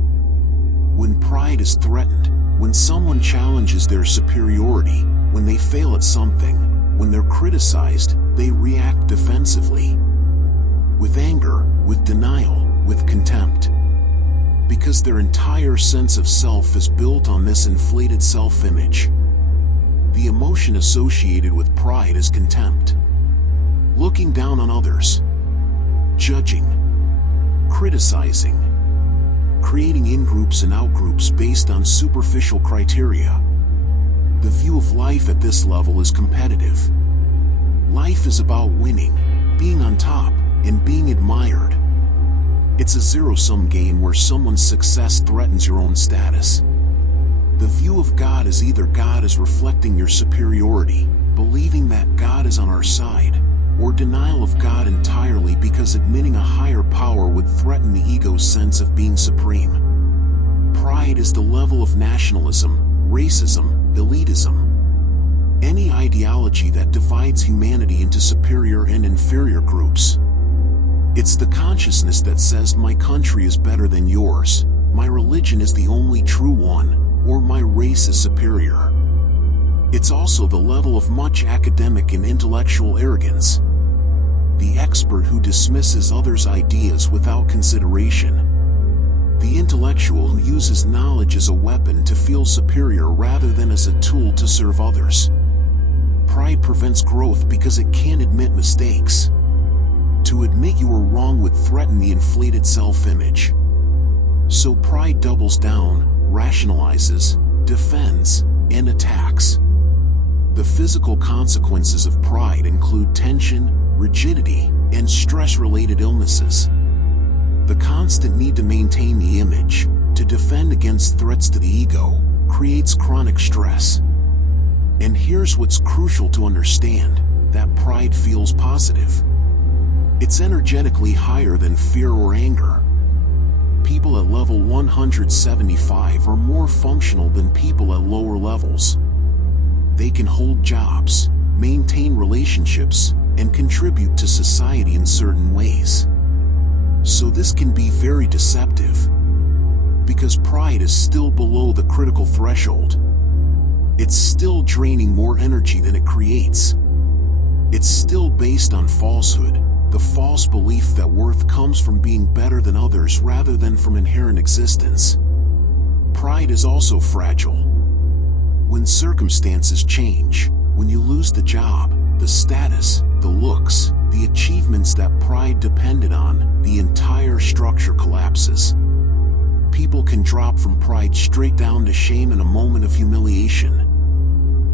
When pride is threatened, when someone challenges their superiority, when they fail at something, when they're criticized, they react defensively. With anger, with denial, with contempt. because their entire sense of self is built on this inflated self-image. The emotion associated with pride is contempt. Looking down on others. Judging. Criticizing. Creating in-groups and out-groups based on superficial criteria. The view of life at this level is competitive. Life is about winning, being on top, and being admired. It's a zero-sum game where someone's success threatens your own status. The view of God is either God is reflecting your superiority, believing that God is on our side, or denial of God entirely because admitting a higher power would threaten the ego's sense of being supreme. Pride is the level of nationalism, racism, elitism. Any ideology that divides humanity into superior and inferior groups. It's the consciousness that says my country is better than yours, my religion is the only true one, or my race is superior. It's also the level of much academic and intellectual arrogance. The expert who dismisses others' ideas without consideration. The intellectual who uses knowledge as a weapon to feel superior rather than as a tool to serve others. Pride prevents growth because it can't admit mistakes. To admit you were wrong would threaten the inflated self-image. So pride doubles down, rationalizes, defends, and attacks. The physical consequences of pride include tension, rigidity, and stress-related illnesses. The constant need to maintain the image, to defend against threats to the ego, creates chronic stress. And here's what's crucial to understand, that pride feels positive. It's energetically higher than fear or anger. People at level 175 are more functional than people at lower levels. They can hold jobs, maintain relationships, and contribute to society in certain ways. So this can be very deceptive, because pride is still below the critical threshold. It's still draining more energy than it creates. It's still based on falsehood, the false belief that worth comes from being better than others rather than from inherent existence. Pride is also fragile. When circumstances change, when you lose the job, the status, the looks, the achievements that pride depended on, the entire structure collapses. People can drop from pride straight down to shame in a moment of humiliation.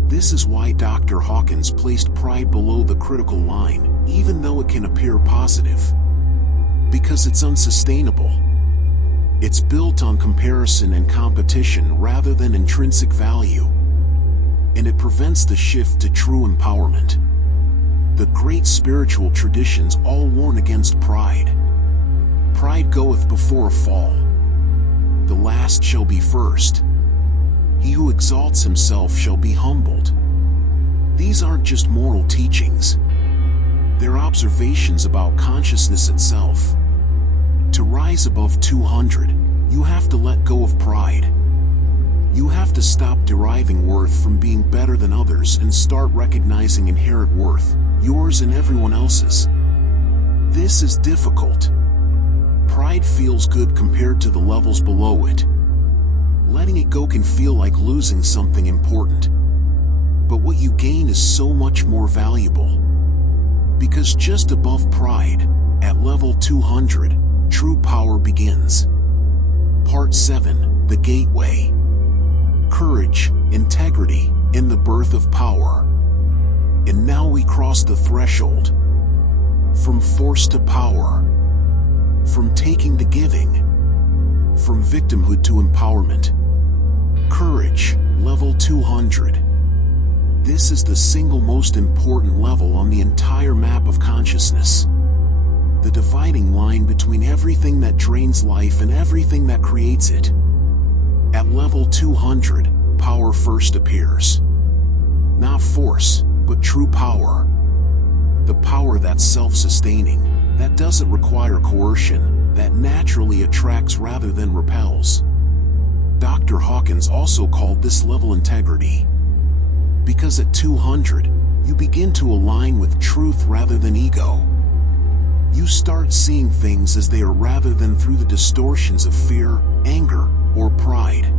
This is why Dr. Hawkins placed pride below the critical line, even though it can appear positive. Because it's unsustainable. It's built on comparison and competition rather than intrinsic value. And it prevents the shift to true empowerment. The great spiritual traditions all warn against pride. Pride goeth before a fall. The last shall be first. He who exalts himself shall be humbled. These aren't just moral teachings. They're observations about consciousness itself. To rise above 200, you have to let go of pride. You have to stop deriving worth from being better than others and start recognizing inherent worth, yours and everyone else's. This is difficult. Pride feels good compared to the levels below it. Letting it go can feel like losing something important. But what you gain is so much more valuable. Because just above pride, at level 200, true power begins. Part 7, The Gateway. Courage, integrity, and the birth of power. And now we cross the threshold. From force to power. From taking to giving. From victimhood to empowerment. Courage, level 200. This is the single most important level on the entire map of consciousness. The dividing line between everything that drains life and everything that creates it. At level 200, power first appears. Not force, but true power. The power that's self-sustaining, that doesn't require coercion, that naturally attracts rather than repels. Dr. Hawkins also called this level integrity. Because at 200, you begin to align with truth rather than ego. You start seeing things as they are rather than through the distortions of fear, anger, or pride.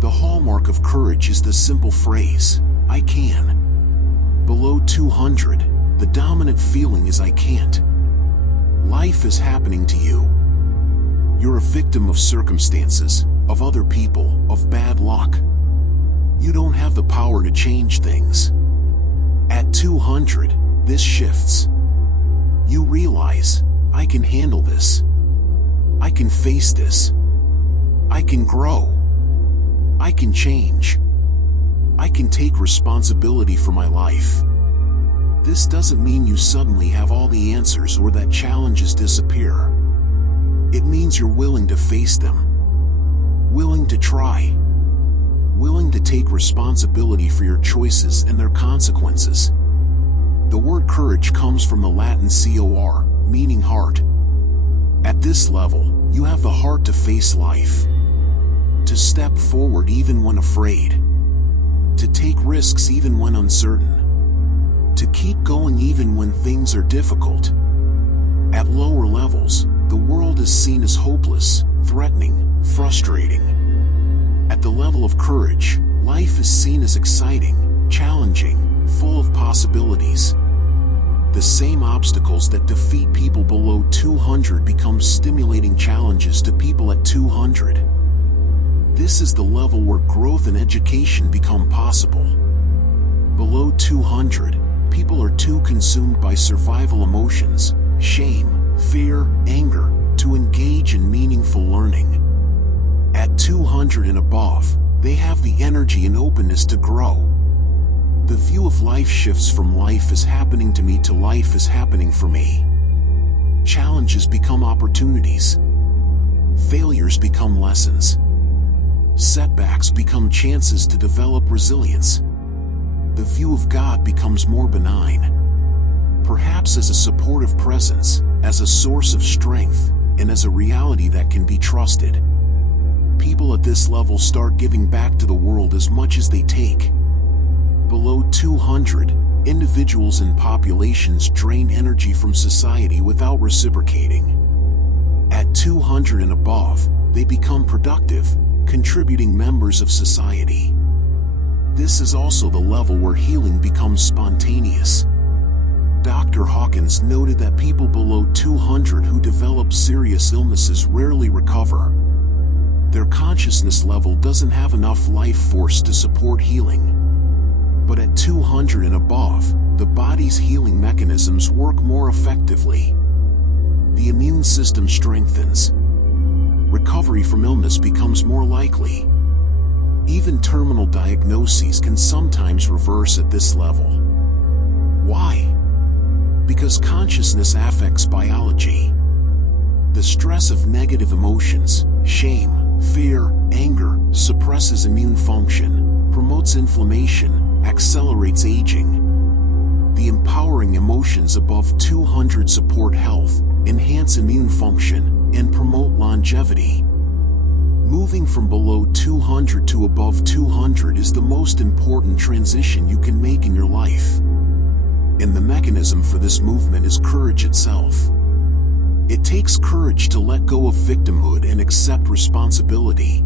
The hallmark of courage is the simple phrase, "I can." Below 200, the dominant feeling is "I can't." Life is happening to you. You're a victim of circumstances, of other people, of bad luck. You don't have the power to change things. At 200, this shifts. You realize, "I can handle this. I can face this. I can grow. I can change. I can take responsibility for my life." This doesn't mean you suddenly have all the answers or that challenges disappear. It means you're willing to face them. Willing to try. Willing to take responsibility for your choices and their consequences. The word courage comes from the Latin cor, meaning heart. At this level, you have the heart to face life. To step forward even when afraid. To take risks even when uncertain. To keep going even when things are difficult. At lower levels, the world is seen as hopeless, threatening, frustrating. At the level of courage, life is seen as exciting, challenging, full of possibilities. The same obstacles that defeat people below 200 become stimulating challenges to people at 200. This is the level where growth and education become possible. Below 200, people are too consumed by survival emotions, shame, fear, anger, to engage in meaningful learning. At 200 and above, they have the energy and openness to grow. The view of life shifts from "life is happening to me" to "life is happening for me." Challenges become opportunities. Failures become lessons. Setbacks become chances to develop resilience. The view of God becomes more benign. Perhaps as a supportive presence, as a source of strength, and as a reality that can be trusted. People at this level start giving back to the world as much as they take. Below 200, individuals and populations drain energy from society without reciprocating. At 200 and above, they become productive, contributing members of society. This is also the level where healing becomes spontaneous. Dr. Hawkins noted that people below 200 who develop serious illnesses rarely recover. Their consciousness level doesn't have enough life force to support healing. But at 200 and above, the body's healing mechanisms work more effectively. The immune system strengthens. Recovery from illness becomes more likely. Even terminal diagnoses can sometimes reverse at this level. Why? Because consciousness affects biology. The stress of negative emotions, shame, fear, anger, suppresses immune function, promotes inflammation, accelerates aging. The empowering emotions above 200 support health, enhance immune function, and promote longevity. Moving from below 200 to above 200 is the most important transition you can make in your life. And the mechanism for this movement is courage itself. It takes courage to let go of victimhood and accept responsibility.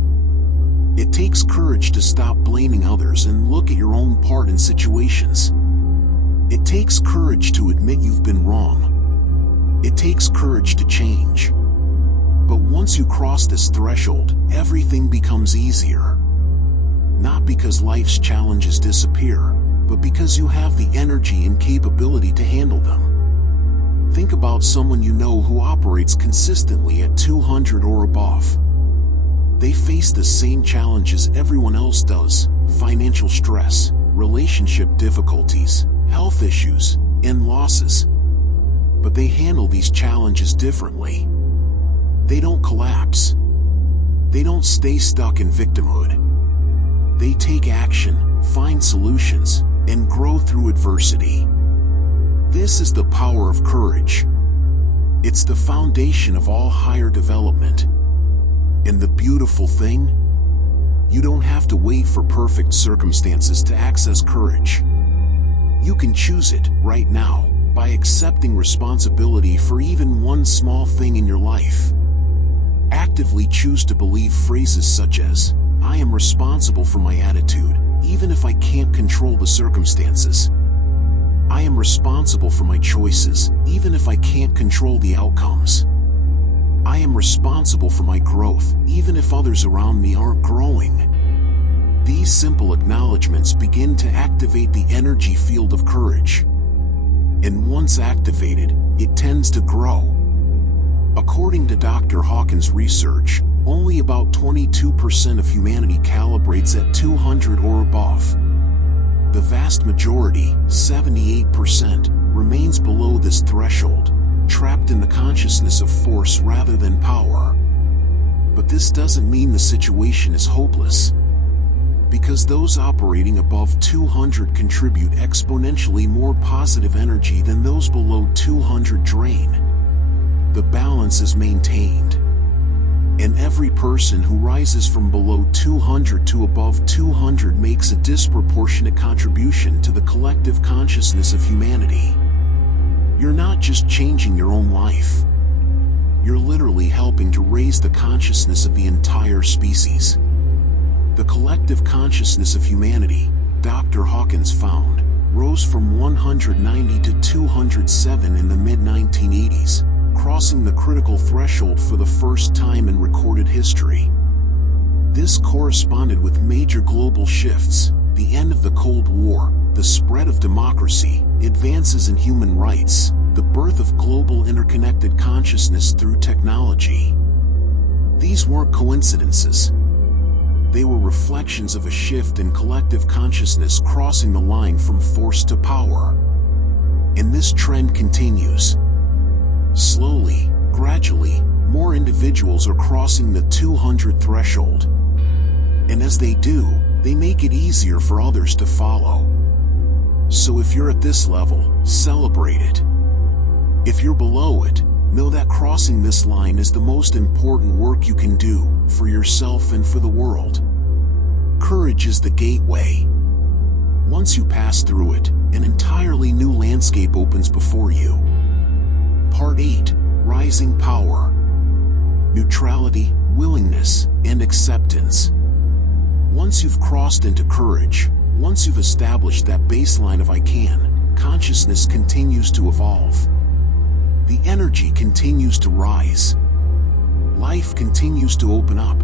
It takes courage to stop blaming others and look at your own part in situations. It takes courage to admit you've been wrong. It takes courage to change. But once you cross this threshold, everything becomes easier. Not because life's challenges disappear, but because you have the energy and capability to handle them. Think about someone you know who operates consistently at 200 or above. They face the same challenges everyone else does: financial stress, relationship difficulties, health issues, and losses. But they handle these challenges differently. They don't collapse. They don't stay stuck in victimhood. They take action, find solutions, and grow through adversity. This is the power of courage. It's the foundation of all higher development. And the beautiful thing? You don't have to wait for perfect circumstances to access courage. You can choose it right now, by accepting responsibility for even one small thing in your life. Actively choose to believe phrases such as, "I am responsible for my attitude, even if I can't control the circumstances. I am responsible for my choices, even if I can't control the outcomes. I am responsible for my growth, even if others around me aren't growing." These simple acknowledgments begin to activate the energy field of courage. And once activated, it tends to grow. According to Dr. Hawkins' research, only about 22% of humanity calibrates at 200 or above. The vast majority, 78%, remains below this threshold, trapped in the consciousness of force rather than power. But this doesn't mean the situation is hopeless, because those operating above 200 contribute exponentially more positive energy than those below 200 drain. The balance is maintained. And every person who rises from below 200 to above 200 makes a disproportionate contribution to the collective consciousness of humanity. You're not just changing your own life. You're literally helping to raise the consciousness of the entire species. The collective consciousness of humanity, Dr. Hawkins found, rose from 190 to 207 in the mid-1980s, crossing the critical threshold for the first time in recorded history. This corresponded with major global shifts: the end of the Cold War, the spread of democracy, advances in human rights, the birth of global interconnected consciousness through technology. These weren't coincidences. They were reflections of a shift in collective consciousness crossing the line from force to power. And this trend continues. Slowly, gradually, more individuals are crossing the 200 threshold. And as they do, they make it easier for others to follow. So if you're at this level, celebrate it. If you're below it, know that crossing this line is the most important work you can do, for yourself and for the world. Courage is the gateway. Once you pass through it, an entirely new landscape opens before you. Part 8. Rising Power. Neutrality, willingness, and acceptance. Once you've crossed into courage, once you've established that baseline of I can, consciousness continues to evolve. The energy continues to rise. Life continues to open up.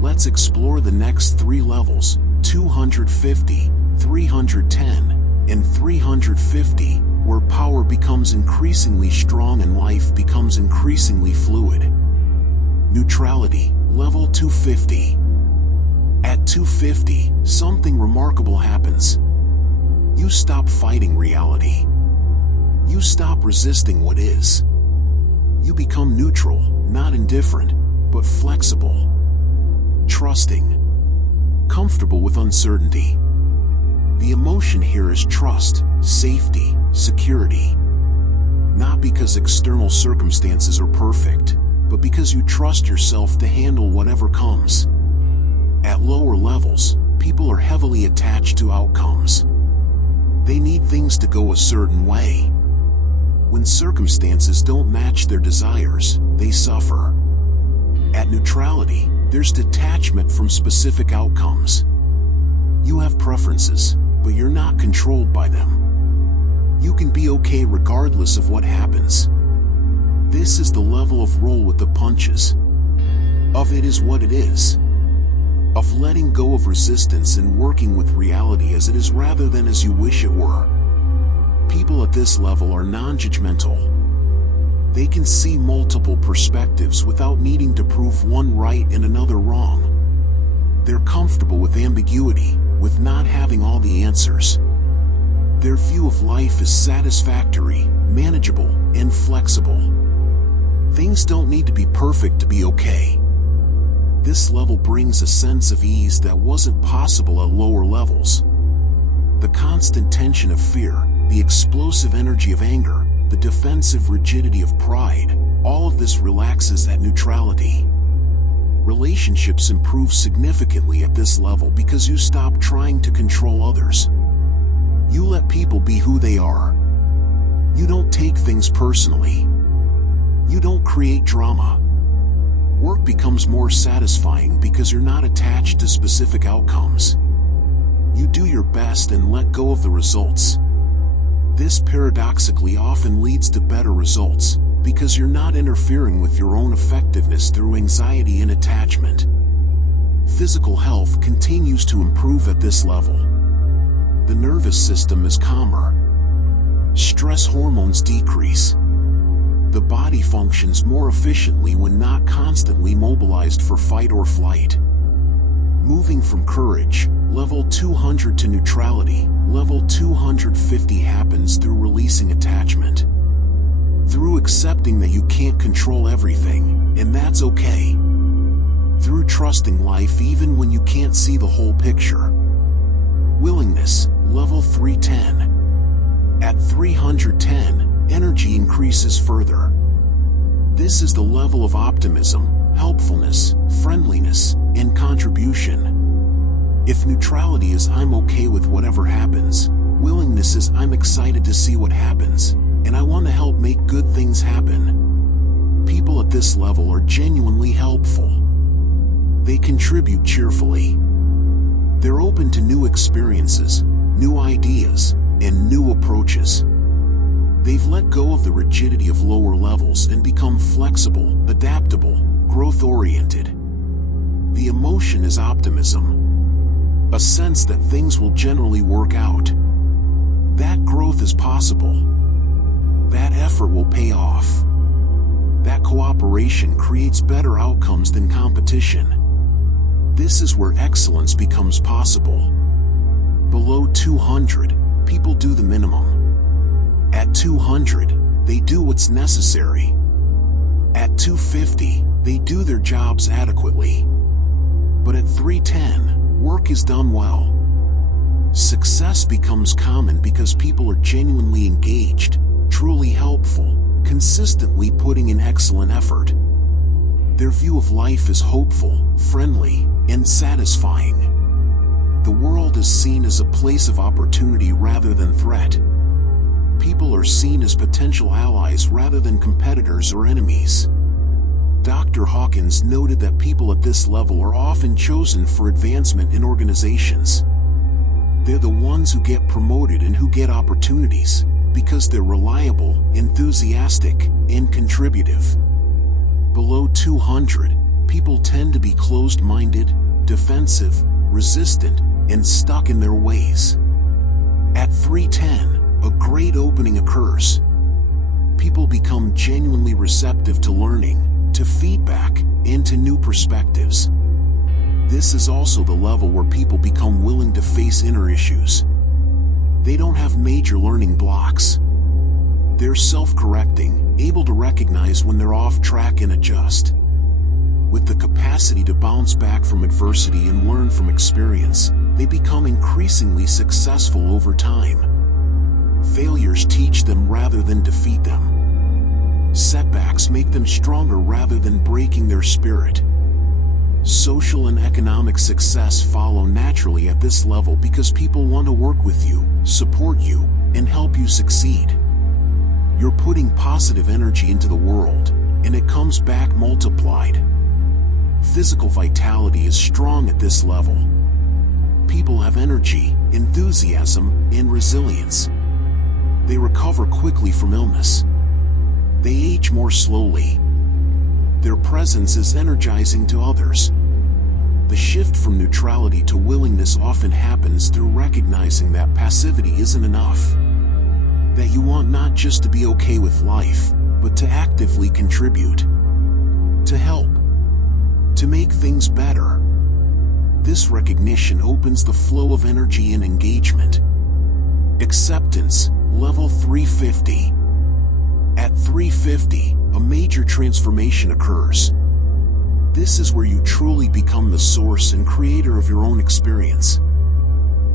Let's explore the next 3 levels, 250, 310, and 350, where power becomes increasingly strong and life becomes increasingly fluid. Neutrality, level 250. At 250, something remarkable happens. You stop fighting reality. You stop resisting what is. You become neutral, not indifferent, but flexible. Trusting. Comfortable with uncertainty. The emotion here is trust, safety, security. Not because external circumstances are perfect, but because you trust yourself to handle whatever comes. At lower levels, people are heavily attached to outcomes. They need things to go a certain way. When circumstances don't match their desires, they suffer. At neutrality, there's detachment from specific outcomes. You have preferences, but you're not controlled by them. You can be okay regardless of what happens. This is the level of roll with the punches. Of it is what it is. Of letting go of resistance and working with reality as it is rather than as you wish it were. People at this level are non-judgmental. They can see multiple perspectives without needing to prove one right and another wrong. They're comfortable with ambiguity, with not having all the answers. Their view of life is satisfactory, manageable, and flexible. Things don't need to be perfect to be okay. This level brings a sense of ease that wasn't possible at lower levels. The constant tension of fear, the explosive energy of anger, the defensive rigidity of pride, all of this relaxes at neutrality. Relationships improve significantly at this level because you stop trying to control others. You let people be who they are. You don't take things personally. You don't create drama. Work becomes more satisfying because you're not attached to specific outcomes. You do your best and let go of the results. This paradoxically often leads to better results, because you're not interfering with your own effectiveness through anxiety and attachment. Physical health continues to improve at this level. The nervous system is calmer. Stress hormones decrease. The body functions more efficiently when not constantly mobilized for fight or flight. Moving from courage, level 200, to neutrality, level 250, happens through releasing attachment. Through accepting that you can't control everything, and that's okay. Through trusting life even when you can't see the whole picture. Willingness, level 310. At 310, energy increases further. This is the level of optimism, helpfulness, friendliness, and contribution. If neutrality is I'm okay with whatever happens, willingness is I'm excited to see what happens, and I want to help make good things happen. People at this level are genuinely helpful. They contribute cheerfully. They're open to new experiences, new ideas, and new approaches. They've let go of the rigidity of lower levels and become flexible, adaptable, growth-oriented. The emotion is optimism. A sense that things will generally work out. That growth is possible. That effort will pay off. That cooperation creates better outcomes than competition. This is where excellence becomes possible. Below 200, people do the minimum. At 200, they do what's necessary. At 250, they do their jobs adequately. But at 310, work is done well. Success becomes common because people are genuinely engaged, truly helpful, consistently putting in excellent effort. Their view of life is hopeful, friendly, and satisfying. The world is seen as a place of opportunity rather than threat. People are seen as potential allies rather than competitors or enemies. Dr. Hawkins noted that people at this level are often chosen for advancement in organizations. They're the ones who get promoted and who get opportunities, because they're reliable, enthusiastic, and contributive. Below 200, people tend to be closed-minded, defensive, resistant, and stuck in their ways. At 310, a great opening occurs. People become genuinely receptive to learning, to feedback, and to new perspectives. This is also the level where people become willing to face inner issues. They don't have major learning blocks. They're self-correcting, able to recognize when they're off track and adjust. With the capacity to bounce back from adversity and learn from experience, they become increasingly successful over time. Failures teach them rather than defeat them. Setbacks make them stronger rather than breaking their spirit. Social and economic success follow naturally at this level because people want to work with you, support you, and help you succeed. You're putting positive energy into the world, and it comes back multiplied. Physical vitality is strong at this level. People have energy, enthusiasm, and resilience. They recover quickly from illness. They age more slowly. Their presence is energizing to others. The shift from neutrality to willingness often happens through recognizing that passivity isn't enough. That you want not just to be okay with life, but to actively contribute. To help. To make things better. This recognition opens the flow of energy and engagement. Acceptance, level 350. At 350, a major transformation occurs. This is where you truly become the source and creator of your own experience.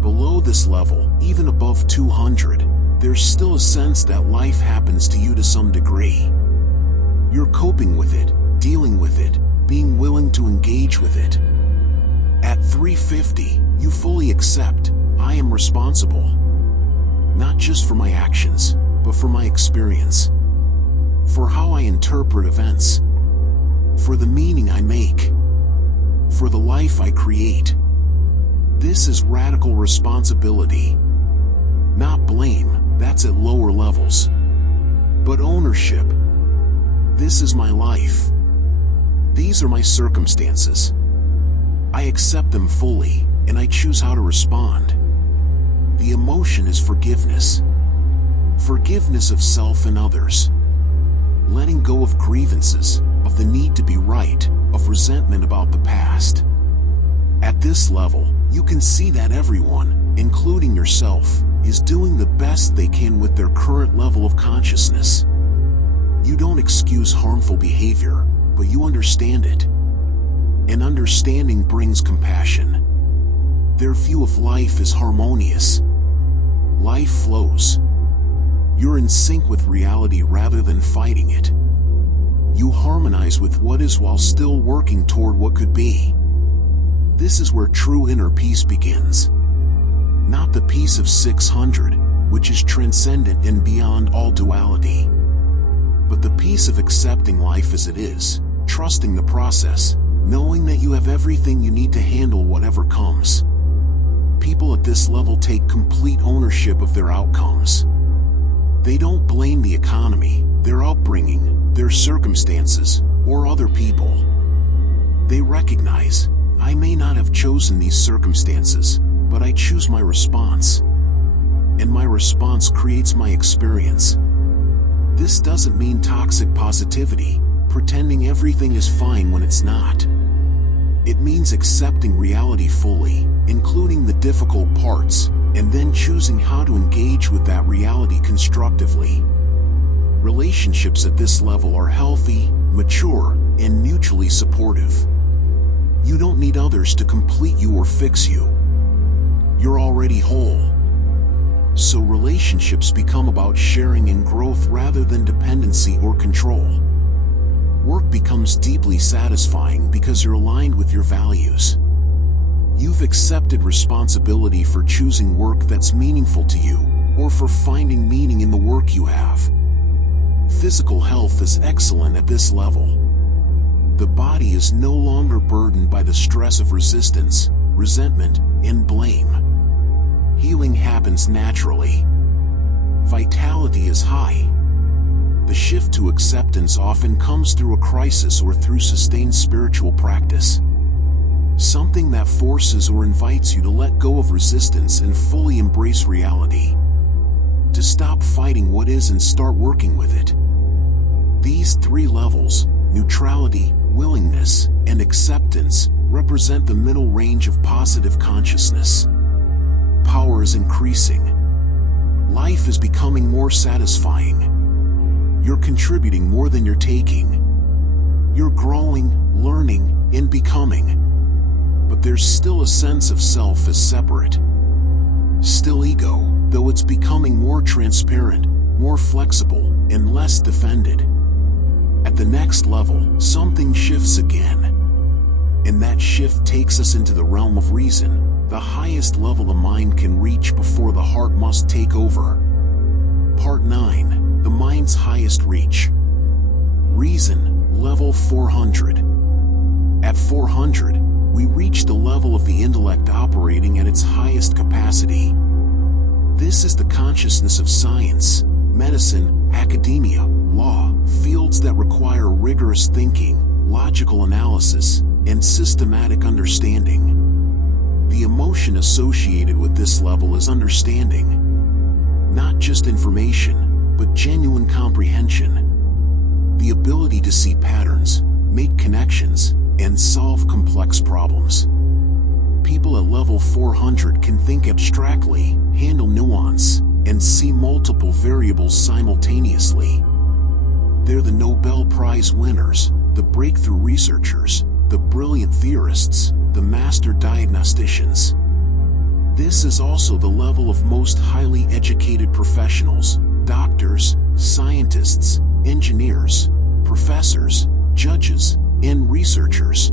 Below this level, even above 200, there's still a sense that life happens to you to some degree. You're coping with it, dealing with it, being willing to engage with it. At 350, you fully accept, I am responsible. Not just for my actions, but for my experience, for how I interpret events, for the meaning I make, for the life I create. This is radical responsibility. Not blame, that's at lower levels. But ownership. This is my life. These are my circumstances. I accept them fully, and I choose how to respond. The emotion is forgiveness. Forgiveness of self and others. Letting go of grievances, of the need to be right, of resentment about the past. At this level, you can see that everyone, including yourself, is doing the best they can with their current level of consciousness. You don't excuse harmful behavior, but you understand it. And understanding brings compassion. Their view of life is harmonious. Life flows. You're in sync with reality rather than fighting it. You harmonize with what is while still working toward what could be. This is where true inner peace begins. Not the peace of 600, which is transcendent and beyond all duality, but the peace of accepting life as it is, trusting the process, knowing that you have everything you need to handle whatever comes. People at this level take complete ownership of their outcomes. They don't blame the economy, their upbringing, their circumstances, or other people. They recognize, I may not have chosen these circumstances, but I choose my response. And my response creates my experience. This doesn't mean toxic positivity, pretending everything is fine when it's not. It means accepting reality fully, including the difficult parts, and then choosing how to engage with that reality constructively. Relationships at this level are healthy, mature, and mutually supportive. You don't need others to complete you or fix you. You're already whole. So relationships become about sharing and growth rather than dependency or control. Work becomes deeply satisfying because you're aligned with your values. You've accepted responsibility for choosing work that's meaningful to you, or for finding meaning in the work you have. Physical health is excellent at this level. The body is no longer burdened by the stress of resistance, resentment, and blame. Healing happens naturally. Vitality is high. The shift to acceptance often comes through a crisis or through sustained spiritual practice. Something that forces or invites you to let go of resistance and fully embrace reality. To stop fighting what is and start working with it. These three levels, neutrality, willingness, and acceptance, represent the middle range of positive consciousness. Power is increasing. Life is becoming more satisfying. You're contributing more than you're taking. You're growing, learning, and becoming. But there's still a sense of self as separate. Still ego, though it's becoming more transparent, more flexible, and less defended. At the next level, something shifts again. And that shift takes us into the realm of reason, the highest level the mind can reach before the heart must take over. Part 9, the mind's highest reach. Reason, level 400. At 400, we reach the level of the intellect operating at its highest capacity. This is the consciousness of science, medicine, academia, law, fields that require rigorous thinking, logical analysis, and systematic understanding. The emotion associated with this level is understanding. Not just information, but genuine comprehension. The ability to see patterns, make connections, and solve complex problems. People at level 400 can think abstractly, handle nuance, and see multiple variables simultaneously. They're the Nobel Prize winners, the breakthrough researchers, the brilliant theorists, the master diagnosticians. This is also the level of most highly educated professionals, doctors, scientists, engineers, professors, judges, and researchers.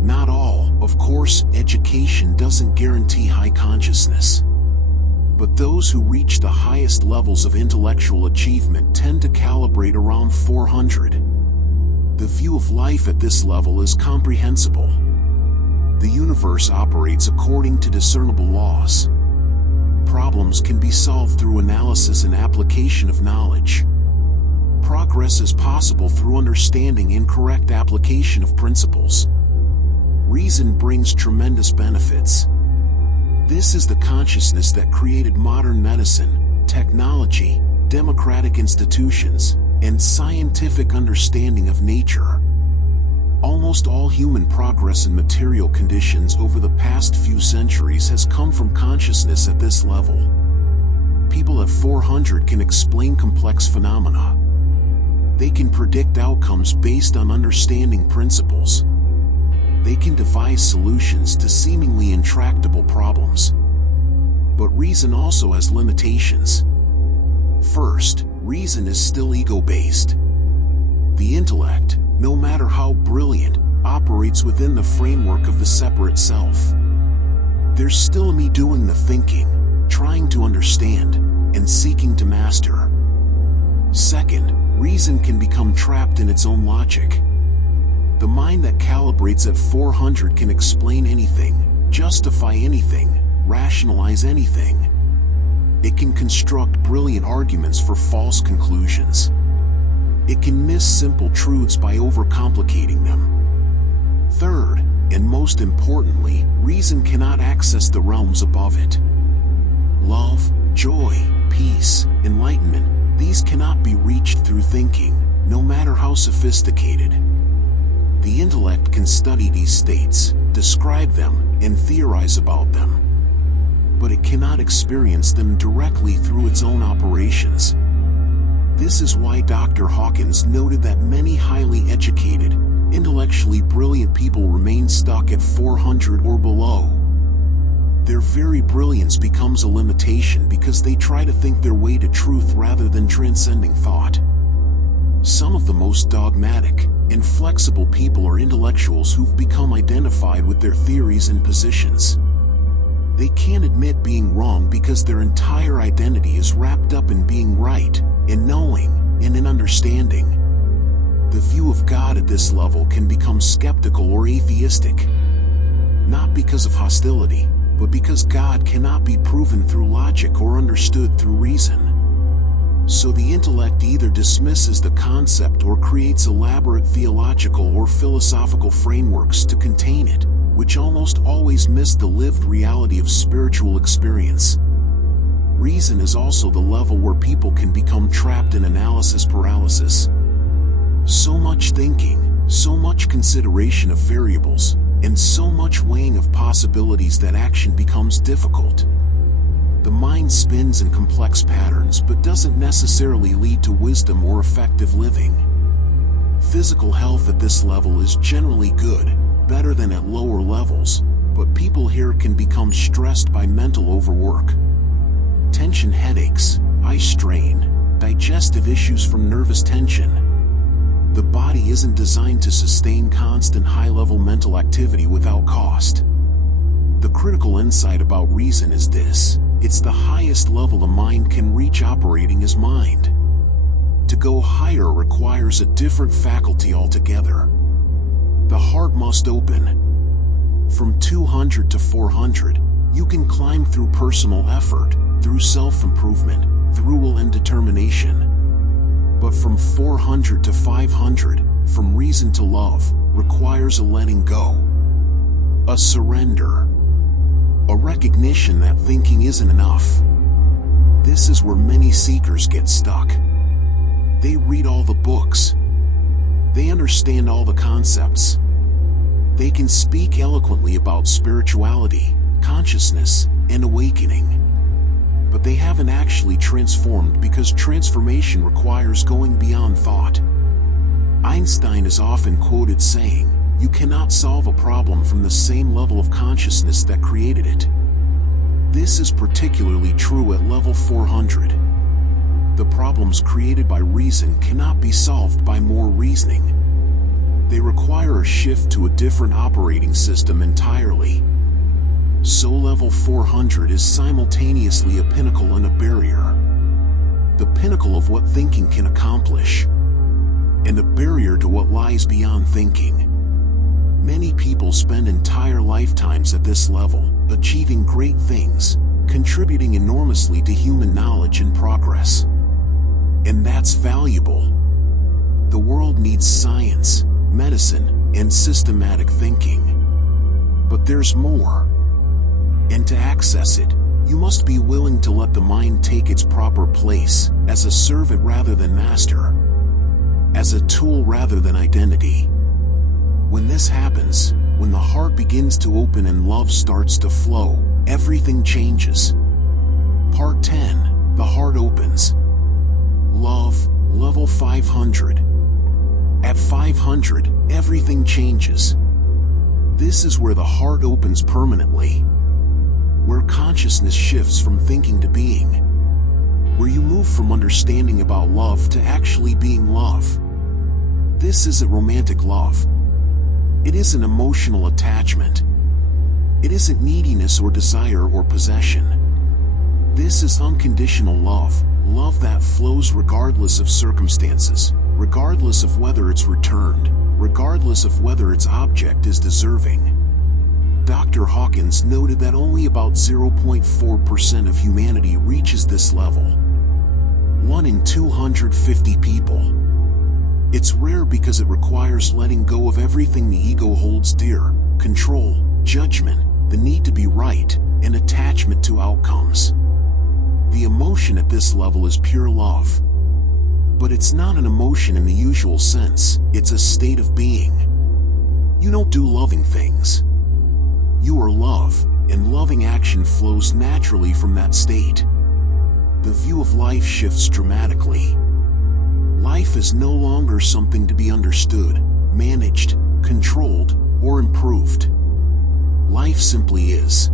Not all, of course, education doesn't guarantee high consciousness. But those who reach the highest levels of intellectual achievement tend to calibrate around 400. The view of life at this level is comprehensible. The universe operates according to discernible laws. Problems can be solved through analysis and application of knowledge. Progress is possible through understanding and correct application of principles. Reason brings tremendous benefits. This is the consciousness that created modern medicine, technology, democratic institutions, and scientific understanding of nature. Almost all human progress in material conditions over the past few centuries has come from consciousness at this level. People at 400 can explain complex phenomena. They can predict outcomes based on understanding principles. They can devise solutions to seemingly intractable problems. But reason also has limitations. First, reason is still ego-based. The intellect, no matter how brilliant, operates within the framework of the separate self. There's still a me doing the thinking, trying to understand, and seeking to master. Second, reason can become trapped in its own logic. The mind that calibrates at 400 can explain anything, justify anything, rationalize anything. It can construct brilliant arguments for false conclusions. It can miss simple truths by overcomplicating them. Third, and most importantly, reason cannot access the realms above it. Love, joy, peace, enlightenment, these cannot be reached through thinking, no matter how sophisticated. The intellect can study these states, describe them, and theorize about them. But it cannot experience them directly through its own operations. This is why Dr. Hawkins noted that many highly educated, intellectually brilliant people remain stuck at 400 or below. Their very brilliance becomes a limitation because they try to think their way to truth rather than transcending thought. Some of the most dogmatic, inflexible people are intellectuals who've become identified with their theories and positions. They can't admit being wrong because their entire identity is wrapped up in being right, in knowing, and in understanding. The view of God at this level can become skeptical or atheistic. Not because of hostility, but because God cannot be proven through logic or understood through reason. So the intellect either dismisses the concept or creates elaborate theological or philosophical frameworks to contain it, which almost always miss the lived reality of spiritual experience. Reason is also the level where people can become trapped in analysis paralysis. So much thinking, so much consideration of variables, and so much weighing of possibilities that action becomes difficult. The mind spins in complex patterns but doesn't necessarily lead to wisdom or effective living. Physical health at this level is generally good, better than at lower levels, but people here can become stressed by mental overwork. Tension headaches, eye strain, digestive issues from nervous tension. The body isn't designed to sustain constant high-level mental activity without cost. The critical insight about reason is this: it's the highest level the mind can reach operating as mind. To go higher requires a different faculty altogether. The heart must open. From 200 to 400, you can climb through personal effort, through self-improvement, through will and determination. But from 400 to 500, from reason to love, requires a letting go. A surrender. A recognition that thinking isn't enough. This is where many seekers get stuck. They read all the books. They understand all the concepts. They can speak eloquently about spirituality, consciousness, and awakening. But they haven't actually transformed because transformation requires going beyond thought. Einstein is often quoted saying, "You cannot solve a problem from the same level of consciousness that created it." This is particularly true at level 400. The problems created by reason cannot be solved by more reasoning. They require a shift to a different operating system entirely. So level 400 is simultaneously a pinnacle and a barrier. The pinnacle of what thinking can accomplish, and a barrier to what lies beyond thinking. Many people spend entire lifetimes at this level, achieving great things, contributing enormously to human knowledge and progress. And that's valuable. The world needs science, medicine, and systematic thinking. But there's more. And to access it, you must be willing to let the mind take its proper place, as a servant rather than master, as a tool rather than identity. When this happens, when the heart begins to open and love starts to flow, everything changes. Part 10, the heart opens. Love, level 500. At 500, everything changes. This is where the heart opens permanently, where consciousness shifts from thinking to being, where you move from understanding about love to actually being love. This isn't romantic love. It isn't emotional attachment. It isn't neediness or desire or possession. This is unconditional love, love that flows regardless of circumstances, regardless of whether it's returned, regardless of whether its object is deserving. Dr. Hawkins noted that only about 0.4% of humanity reaches this level. 1 in 250 people. It's rare because it requires letting go of everything the ego holds dear: control, judgment, the need to be right, and attachment to outcomes. The emotion at this level is pure love. But it's not an emotion in the usual sense, it's a state of being. You don't do loving things. You are love, and loving action flows naturally from that state. The view of life shifts dramatically. Life is no longer something to be understood, managed, controlled, or improved. Life simply is.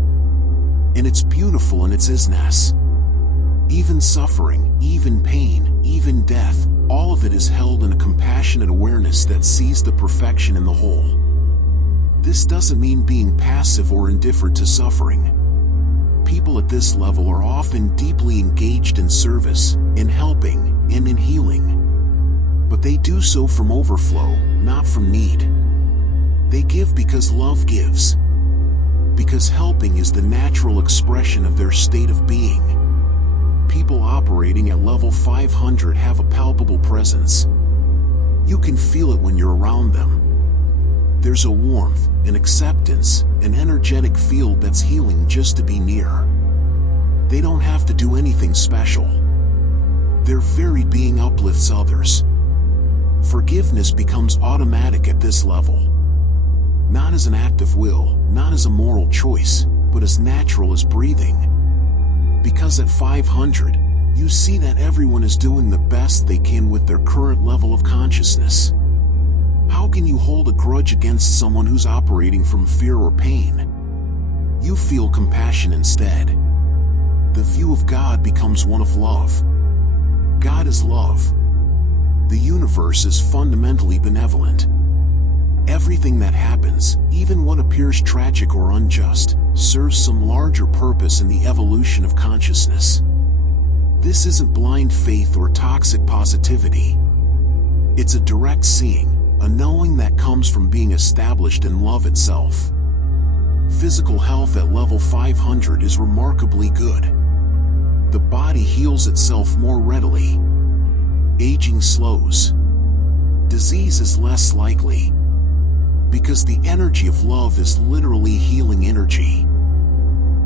And it's beautiful in its isness. Even suffering, even pain, even death, all of it is held in a compassionate awareness that sees the perfection in the whole. This doesn't mean being passive or indifferent to suffering. People at this level are often deeply engaged in service, in helping, and in healing. But they do so from overflow, not from need. They give because love gives. Because helping is the natural expression of their state of being. People operating at level 500 have a palpable presence. You can feel it when you're around them. There's a warmth, an acceptance, an energetic field that's healing just to be near. They don't have to do anything special. Their very being uplifts others. Forgiveness becomes automatic at this level. Not as an act of will, not as a moral choice, but as natural as breathing. Because at 500, you see that everyone is doing the best they can with their current level of consciousness. How can you hold a grudge against someone who's operating from fear or pain? You feel compassion instead. The view of God becomes one of love. God is love. The universe is fundamentally benevolent. Everything that happens, even what appears tragic or unjust, serves some larger purpose in the evolution of consciousness. This isn't blind faith or toxic positivity. It's a direct seeing, a knowing that comes from being established in love itself. Physical health at level 500 is remarkably good. The body heals itself more readily. Aging slows. Disease is less likely. Because the energy of love is literally healing energy.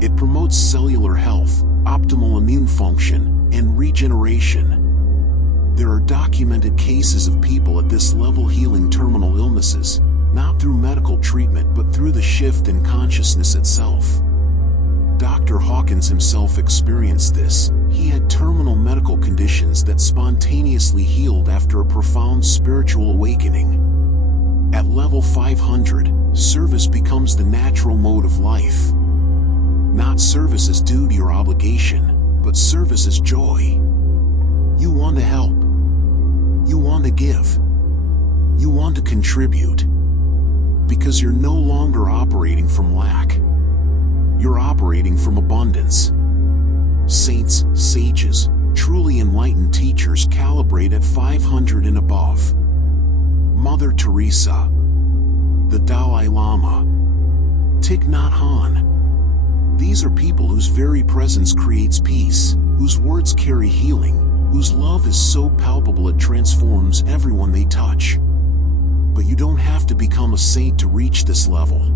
It promotes cellular health, optimal immune function, and regeneration. There are documented cases of people at this level healing terminal illnesses, not through medical treatment but through the shift in consciousness itself. Dr. Hawkins himself experienced this. He had terminal medical conditions that spontaneously healed after a profound spiritual awakening. At level 500, service becomes the natural mode of life. Not service as duty or obligation, but service as joy. You want to help. You want to give. You want to contribute. Because you're no longer operating from lack. you're operating from abundance. Saints, sages, truly enlightened teachers calibrate at 500 and above. Mother Teresa, the Dalai Lama, Thich Nhat Hanh. These are people whose very presence creates peace, whose words carry healing, whose love is so palpable it transforms everyone they touch. But you don't have to become a saint to reach this level.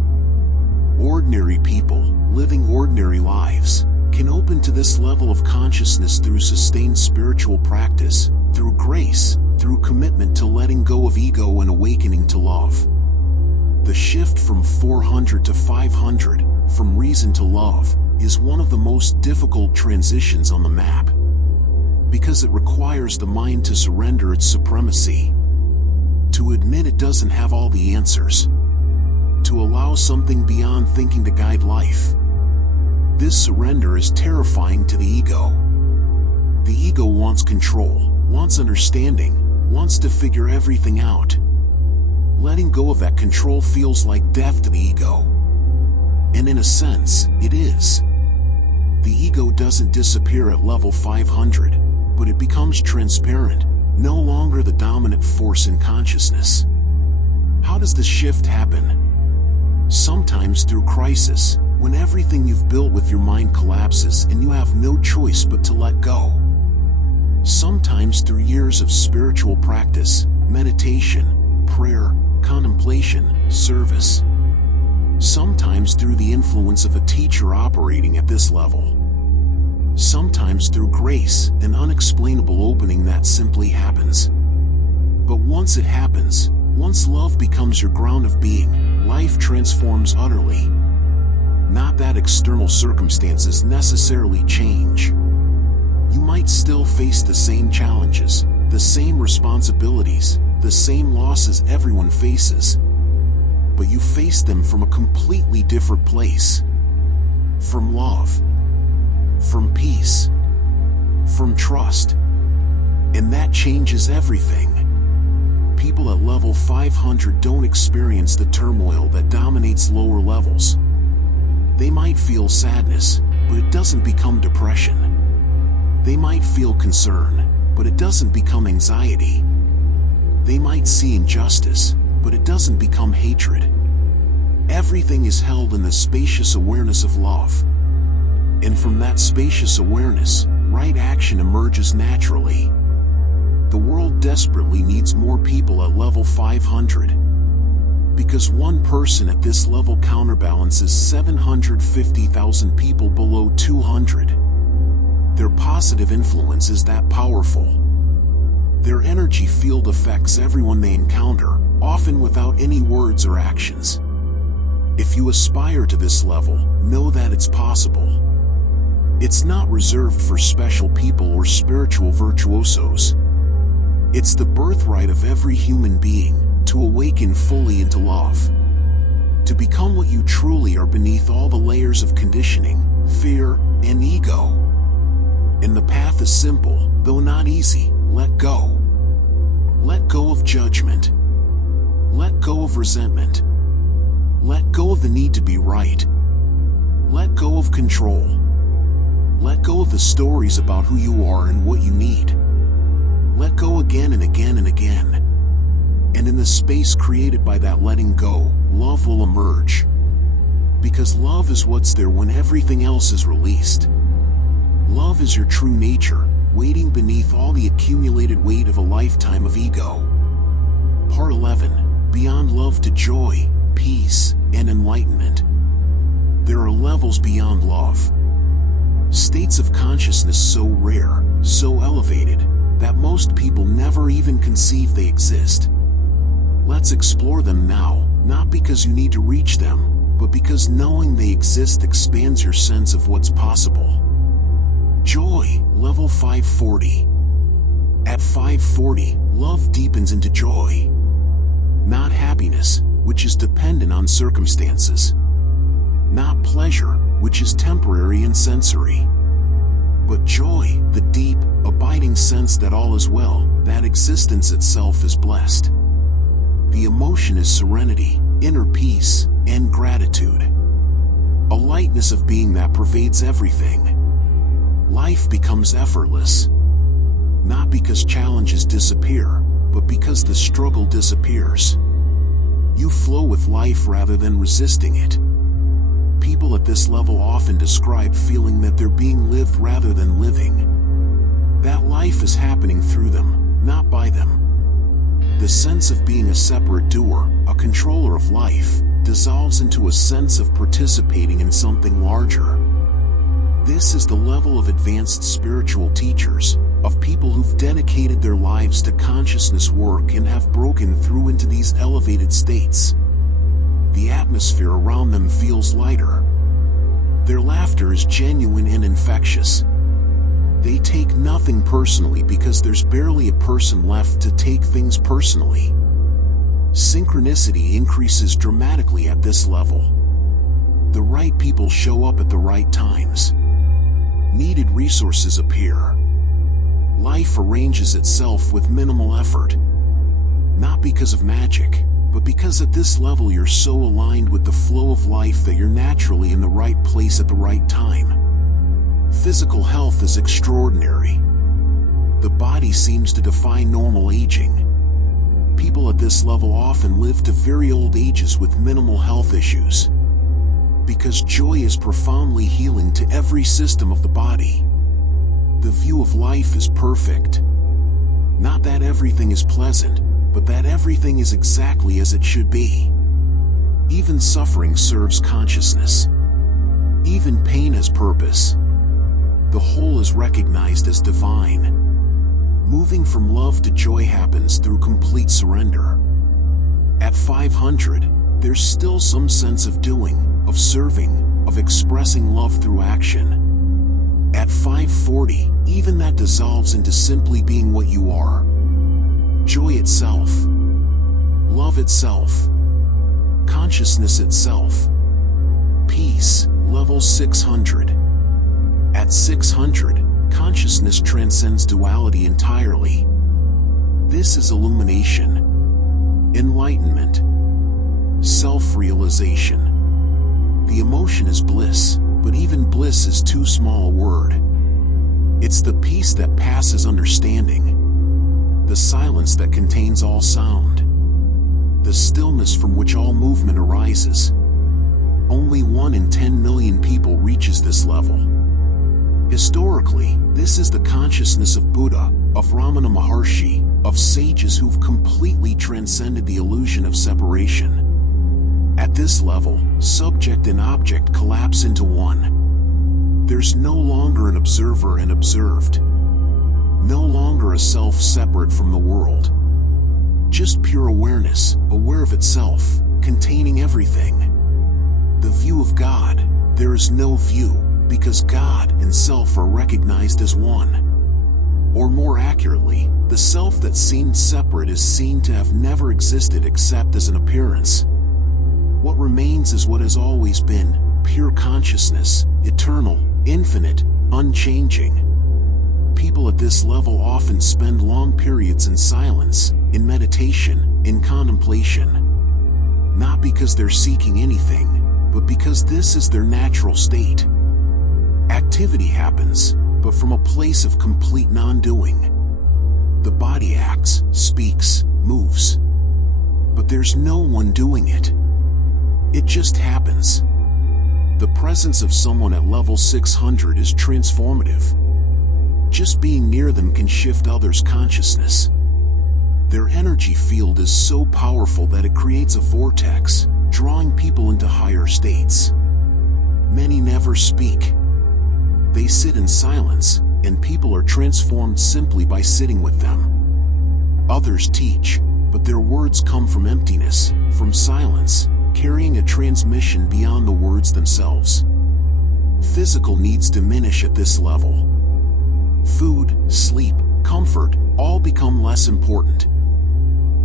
Ordinary people, living ordinary lives, can open to this level of consciousness through sustained spiritual practice, through grace, through commitment to letting go of ego and awakening to love. The shift from 400 to 500, from reason to love, is one of the most difficult transitions on the map, because it requires the mind to surrender its supremacy, to admit it doesn't have all the answers, to allow something beyond thinking to guide life. This surrender is terrifying to the ego. The ego wants control, wants understanding, wants to figure everything out. Letting go of that control feels like death to the ego. And in a sense, it is. The ego doesn't disappear at level 500, but it becomes transparent, no longer the dominant force in consciousness. How does this shift happen? Sometimes through crisis, when everything you've built with your mind collapses and you have no choice but to let go. Sometimes through years of spiritual practice, meditation, prayer, contemplation, service. Sometimes through the influence of a teacher operating at this level. Sometimes through grace, an unexplainable opening that simply happens. But once it happens, once love becomes your ground of being, life transforms utterly. Not that external circumstances necessarily change. You might still face the same challenges, the same responsibilities, the same losses everyone faces. But you face them from a completely different place. From love. From peace. From trust. And that changes everything. People at level 500 don't experience the turmoil that dominates lower levels. They might feel sadness, but it doesn't become depression. They might feel concern, but it doesn't become anxiety. They might see injustice, but it doesn't become hatred. Everything is held in the spacious awareness of love. And from that spacious awareness, right action emerges naturally. The world desperately needs more people at level 500. Because one person at this level counterbalances 750,000 people below 200. Their positive influence is that powerful. Their energy field affects everyone they encounter, often without any words or actions. If you aspire to this level, know that it's possible. It's not reserved for special people or spiritual virtuosos. It's the birthright of every human being, to awaken fully into love. To become what you truly are beneath all the layers of conditioning, fear, and ego. And the path is simple, though not easy. Let go. Let go of judgment. Let go of resentment. Let go of the need to be right. Let go of control. Let go of the stories about who you are and what you need. Let go again and again and again. And in the space created by that letting go, love will emerge. Because love is what's there when everything else is released. Love is your true nature, waiting beneath all the accumulated weight of a lifetime of ego. Part 11. Beyond love to joy, peace, and enlightenment. There are levels beyond love. States of consciousness so rare, so elevated, that most people never even conceive they exist. Let's explore them now, not because you need to reach them, but because knowing they exist expands your sense of what's possible. Joy, level 540. At 540, love deepens into joy. Not happiness, which is dependent on circumstances. Not pleasure, which is temporary and sensory. But joy, the deep, abiding sense that all is well, that existence itself is blessed. The emotion is serenity, inner peace, and gratitude. A lightness of being that pervades everything. Life becomes effortless. Not because challenges disappear, but because the struggle disappears. You flow with life rather than resisting it. People at this level often describe feeling that they're being lived rather than living. That life is happening through them, not by them. The sense of being a separate doer, a controller of life, dissolves into a sense of participating in something larger. This is the level of advanced spiritual teachers, of people who've dedicated their lives to consciousness work and have broken through into these elevated states. The atmosphere around them feels lighter. Their laughter is genuine and infectious. They take nothing personally because there's barely a person left to take things personally. Synchronicity increases dramatically at this level. The right people show up at the right times. Needed resources appear. Life arranges itself with minimal effort. Not because of magic, but because at this level you're so aligned with the flow of life that you're naturally in the right place at the right time. Physical health is extraordinary. The body seems to defy normal aging. People at this level often live to very old ages with minimal health issues. Because joy is profoundly healing to every system of the body. The view of life is perfect. Not that everything is pleasant, but that everything is exactly as it should be. Even suffering serves consciousness. Even pain has purpose. The whole is recognized as divine. Moving from love to joy happens through complete surrender. At 500, there's still some sense of doing, of serving, of expressing love through action. At 540, even that dissolves into simply being what you are. Joy itself. Love itself. Consciousness itself. Peace, level 600. At 600, consciousness transcends duality entirely. This is illumination, enlightenment, self-realization. The emotion is bliss, but even bliss is too small a word. It's the peace that passes understanding, the silence that contains all sound, the stillness from which all movement arises. Only 1 in 10 million people reaches this level. Historically, this is the consciousness of Buddha, of Ramana Maharshi, of sages who've completely transcended the illusion of separation. At this level, subject and object collapse into one. There's no longer an observer and observed. No longer a self separate from the world. Just pure awareness, aware of itself, containing everything. The view of God, there is no view, because God and self are recognized as one. Or more accurately, the self that seemed separate is seen to have never existed except as an appearance. What remains is what has always been, pure consciousness, eternal, infinite, unchanging. People at this level often spend long periods in silence, in meditation, in contemplation. Not because they're seeking anything, but because this is their natural state. Activity happens, but from a place of complete non-doing. The body acts, speaks, moves. But there's no one doing it. It just happens. The presence of someone at level 600 is transformative. Just being near them can shift others' consciousness. Their energy field is so powerful that it creates a vortex, drawing people into higher states. Many never speak. They sit in silence, and people are transformed simply by sitting with them. Others teach, but their words come from emptiness, from silence, carrying a transmission beyond the words themselves. Physical needs diminish at this level. Food, sleep, comfort, all become less important.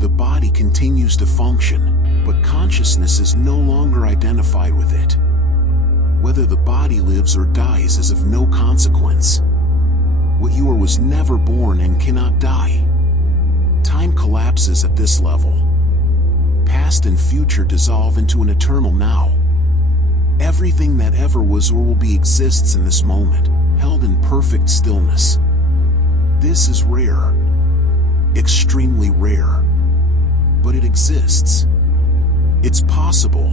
The body continues to function, but consciousness is no longer identified with it. Whether the body lives or dies is of no consequence. What you are was never born and cannot die. Time collapses at this level. Past and future dissolve into an eternal now. Everything that ever was or will be exists in this moment, held in perfect stillness. This is rare. Extremely rare. But it exists. It's possible.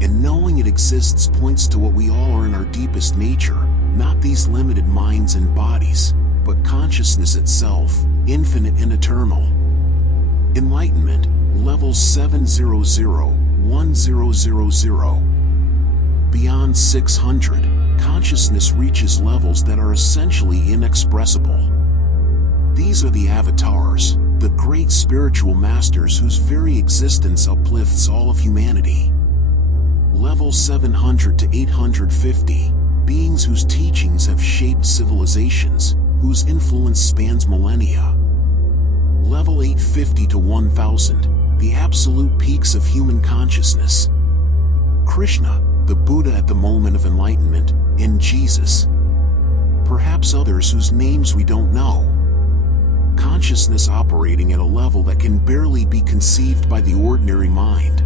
And knowing it exists points to what we all are in our deepest nature, not these limited minds and bodies, but consciousness itself, infinite and eternal. Enlightenment, level 700-1000. Beyond 600, consciousness reaches levels that are essentially inexpressible. These are the avatars, the great spiritual masters whose very existence uplifts all of humanity. Level 700 to 850, beings whose teachings have shaped civilizations, whose influence spans millennia. Level 850 to 1000, the absolute peaks of human consciousness. Krishna, the Buddha at the moment of enlightenment, and Jesus. Perhaps others whose names we don't know. Consciousness operating at a level that can barely be conceived by the ordinary mind.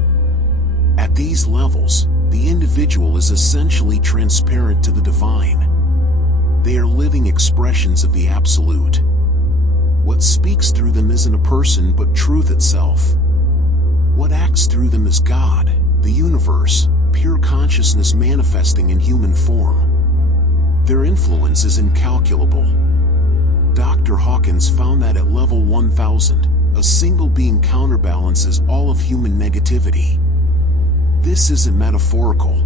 At these levels, the individual is essentially transparent to the divine. They are living expressions of the absolute. What speaks through them isn't a person but truth itself. What acts through them is God, the universe, pure consciousness manifesting in human form. Their influence is incalculable. Dr. Hawkins found that at level 1000, a single being counterbalances all of human negativity. This isn't metaphorical.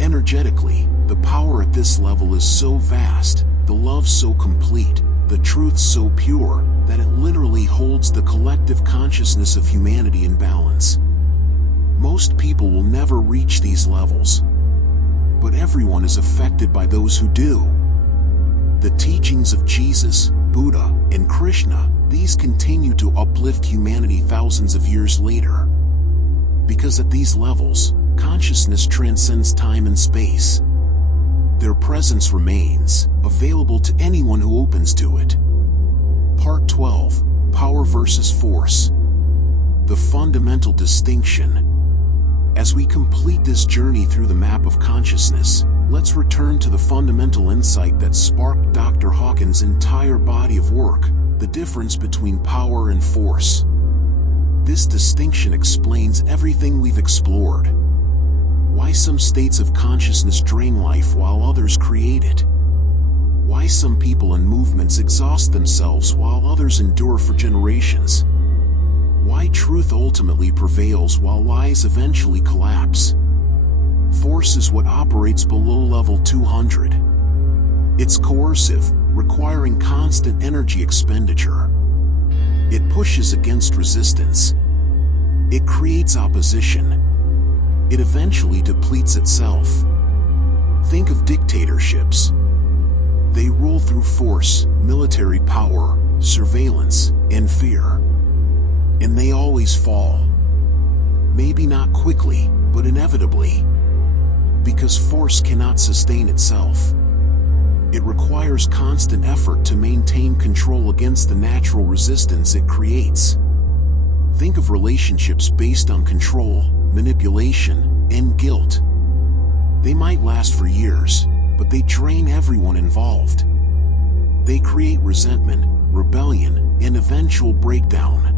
Energetically, the power at this level is so vast, the love so complete, the truth so pure, that it literally holds the collective consciousness of humanity in balance. Most people will never reach these levels. But everyone is affected by those who do. The teachings of Jesus, Buddha, and Krishna, these continue to uplift humanity thousands of years later. Because at these levels, consciousness transcends time and space. Their presence remains, available to anyone who opens to it. Part 12, Power versus Force. The fundamental distinction. As we complete this journey through the map of consciousness, let's return to the fundamental insight that sparked Dr. Hawkins' entire body of work, the difference between power and force. This distinction explains everything we've explored. Why some states of consciousness drain life while others create it. Why some people and movements exhaust themselves while others endure for generations. Why truth ultimately prevails while lies eventually collapse. Force is what operates below level 200. It's coercive, requiring constant energy expenditure. It pushes against resistance. It creates opposition. It eventually depletes itself. Think of dictatorships. They rule through force, military power, surveillance, and fear. And they always fall. Maybe not quickly, but inevitably. Because force cannot sustain itself. It requires constant effort to maintain control against the natural resistance it creates. Think of relationships based on control, manipulation, and guilt. They might last for years, but they drain everyone involved. They create resentment, rebellion, and eventual breakdown.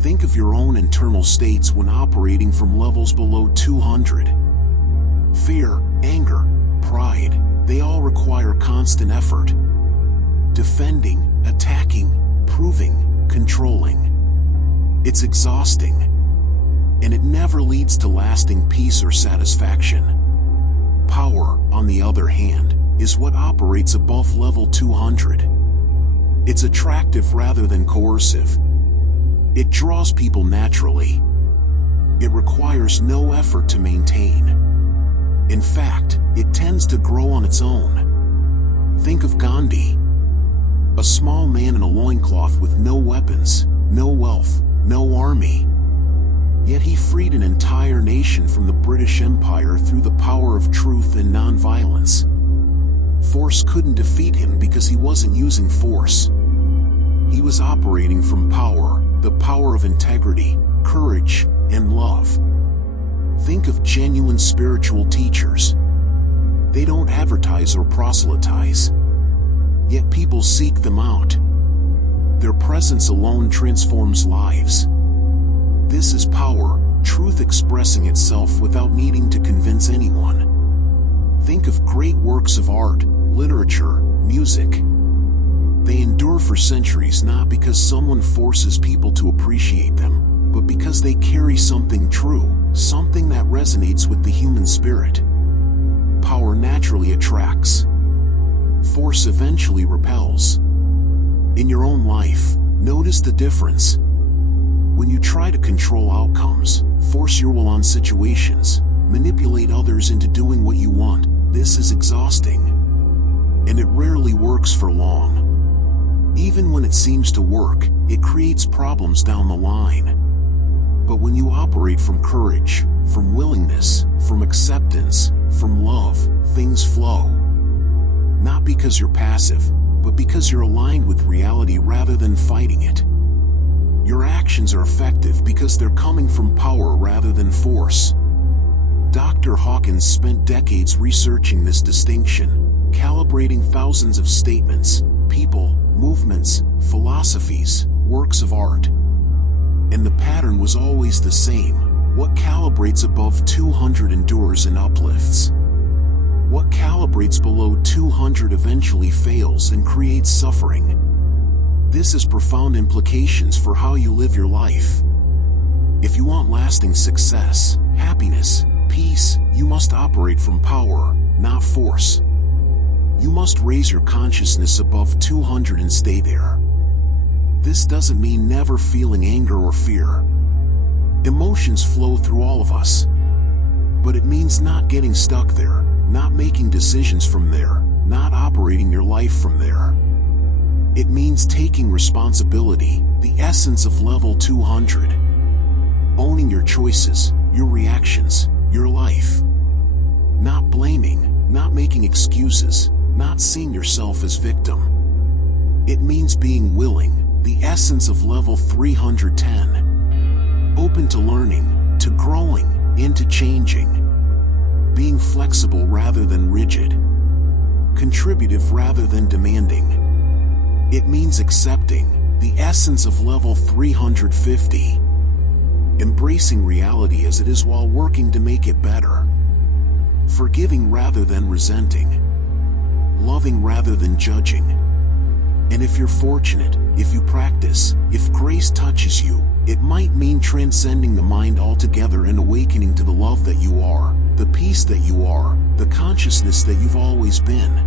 Think of your own internal states when operating from levels below 200. Fear, anger, pride, they all require constant effort. Defending, attacking, proving, controlling. It's exhausting. And it never leads to lasting peace or satisfaction. Power, on the other hand, is what operates above level 200. It's attractive rather than coercive. It draws people naturally. It requires no effort to maintain. In fact, it tends to grow on its own. Think of Gandhi. A small man in a loincloth with no weapons, no wealth, no army. Yet he freed an entire nation from the British Empire through the power of truth and nonviolence. Force couldn't defeat him because he wasn't using force. He was operating from power, the power of integrity, courage, and love. Think of genuine spiritual teachers. They don't advertise or proselytize, yet people seek them out. Their presence alone transforms lives. This is power, truth expressing itself without needing to convince anyone. Think of great works of art, literature, music. They endure for centuries not because someone forces people to appreciate them, but because they carry something true, something that resonates with the human spirit. Power naturally attracts. Force eventually repels. In your own life, notice the difference. When you try to control outcomes, force your will on situations, manipulate others into doing what you want, this is exhausting. And it rarely works for long. Even when it seems to work, it creates problems down the line. But when you operate from courage, from willingness, from acceptance, from love, things flow. Not because you're passive, but because you're aligned with reality rather than fighting it. Your actions are effective because they're coming from power rather than force. Dr. Hawkins spent decades researching this distinction, calibrating thousands of statements, people, movements, philosophies, works of art. And the pattern was always the same. What calibrates above 200 endures and uplifts. What calibrates below 200 eventually fails and creates suffering. This has profound implications for how you live your life. If you want lasting success, happiness, peace, you must operate from power, not force. You must raise your consciousness above 200 and stay there. This doesn't mean never feeling anger or fear. Emotions flow through all of us. But it means not getting stuck there, not making decisions from there, not operating your life from there. It means taking responsibility, the essence of level 200. Owning your choices, your reactions, your life. Not blaming, not making excuses, not seeing yourself as victim. It means being willing, the essence of level 310. Open to learning, to growing, and to changing. Being flexible rather than rigid. Contributive rather than demanding. It means accepting, the essence of level 350. Embracing reality as it is while working to make it better. Forgiving rather than resenting. Loving rather than judging. And if you're fortunate, if you practice, if grace touches you, it might mean transcending the mind altogether and awakening to the love that you are, the peace that you are, the consciousness that you've always been.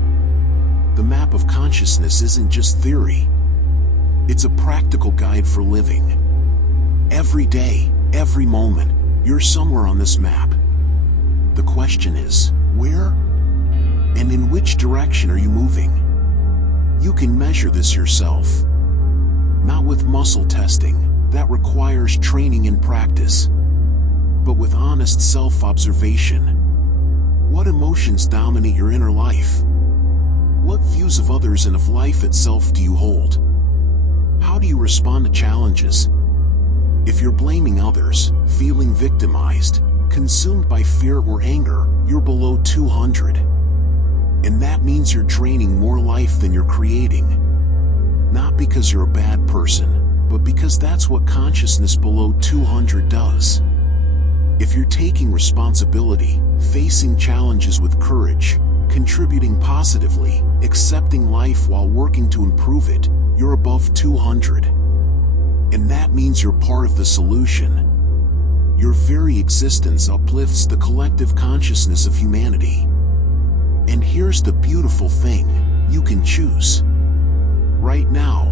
The map of consciousness isn't just theory. It's a practical guide for living. Every day, every moment, you're somewhere on this map. The question is, where? And in which direction are you moving? You can measure this yourself. Not with muscle testing, that requires training and practice, but with honest self-observation. What emotions dominate your inner life? What views of others and of life itself do you hold? How do you respond to challenges? If you're blaming others, feeling victimized, consumed by fear or anger, you're below 200. And that means you're draining more life than you're creating. Not because you're a bad person, but because that's what consciousness below 200 does. If you're taking responsibility, facing challenges with courage, contributing positively, accepting life while working to improve it, you're above 200. And that means you're part of the solution. Your very existence uplifts the collective consciousness of humanity. And here's the beautiful thing, you can choose. Right now,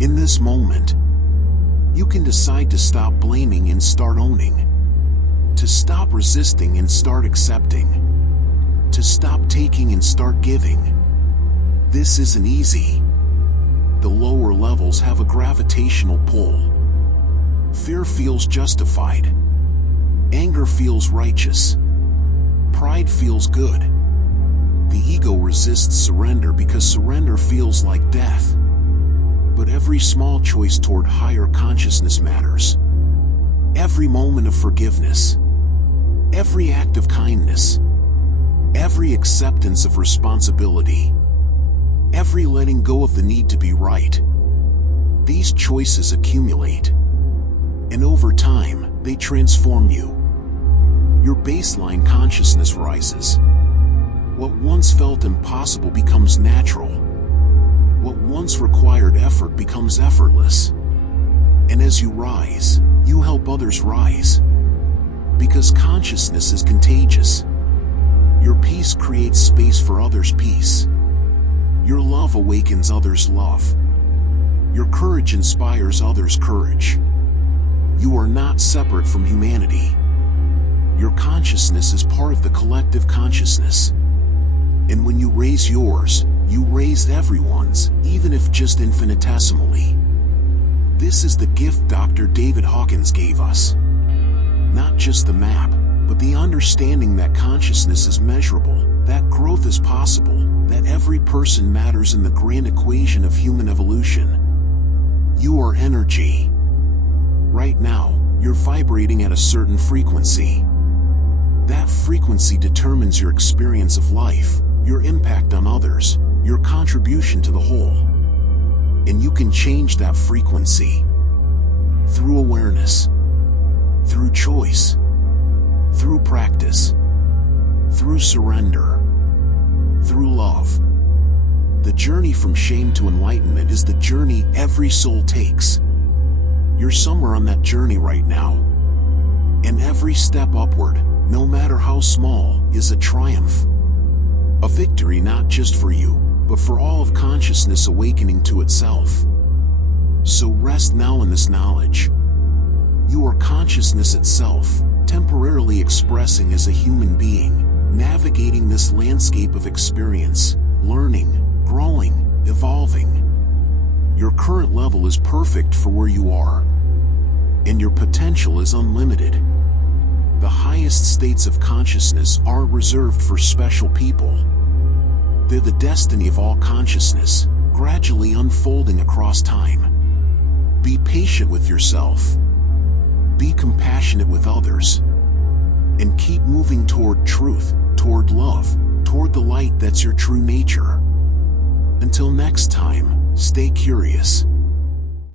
in this moment, you can decide to stop blaming and start owning. To stop resisting and start accepting. To stop taking and start giving. This isn't easy. The lower levels have a gravitational pull. Fear feels justified. Anger feels righteous. Pride feels good. The ego resists surrender because surrender feels like death. But every small choice toward higher consciousness matters. Every moment of forgiveness. every act of kindness, every acceptance of responsibility, every letting go of the need to be right. These choices accumulate, and over time, they transform you. Your baseline consciousness rises. What once felt impossible becomes natural. What once required effort becomes effortless. And as you rise, you help others rise. Because consciousness is contagious. Your peace creates space for others' peace. Your love awakens others' love. Your courage inspires others' courage. You are not separate from humanity. Your consciousness is part of the collective consciousness. And when you raise yours, you raise everyone's, even if just infinitesimally. This is the gift Dr. David Hawkins gave us. Not just the map, but the understanding that consciousness is measurable, that growth is possible, that every person matters in the grand equation of human evolution. You are energy. Right now, you're vibrating at a certain frequency. That frequency determines your experience of life, your impact on others, your contribution to the whole. And you can change that frequency through awareness, through choice, through practice, through surrender, through love. The journey from shame to enlightenment is the journey every soul takes. You're somewhere on that journey right now. And every step upward, no matter how small, is a triumph. A victory not just for you, but for all of consciousness awakening to itself. So rest now in this knowledge. You are consciousness itself, temporarily expressing as a human being, navigating this landscape of experience, learning, growing, evolving. Your current level is perfect for where you are, and your potential is unlimited. The highest states of consciousness aren't reserved for special people. They're the destiny of all consciousness, gradually unfolding across time. Be patient with yourself. Be compassionate with others. And keep moving toward truth, toward love, toward the light that's your true nature. Until next time, stay curious.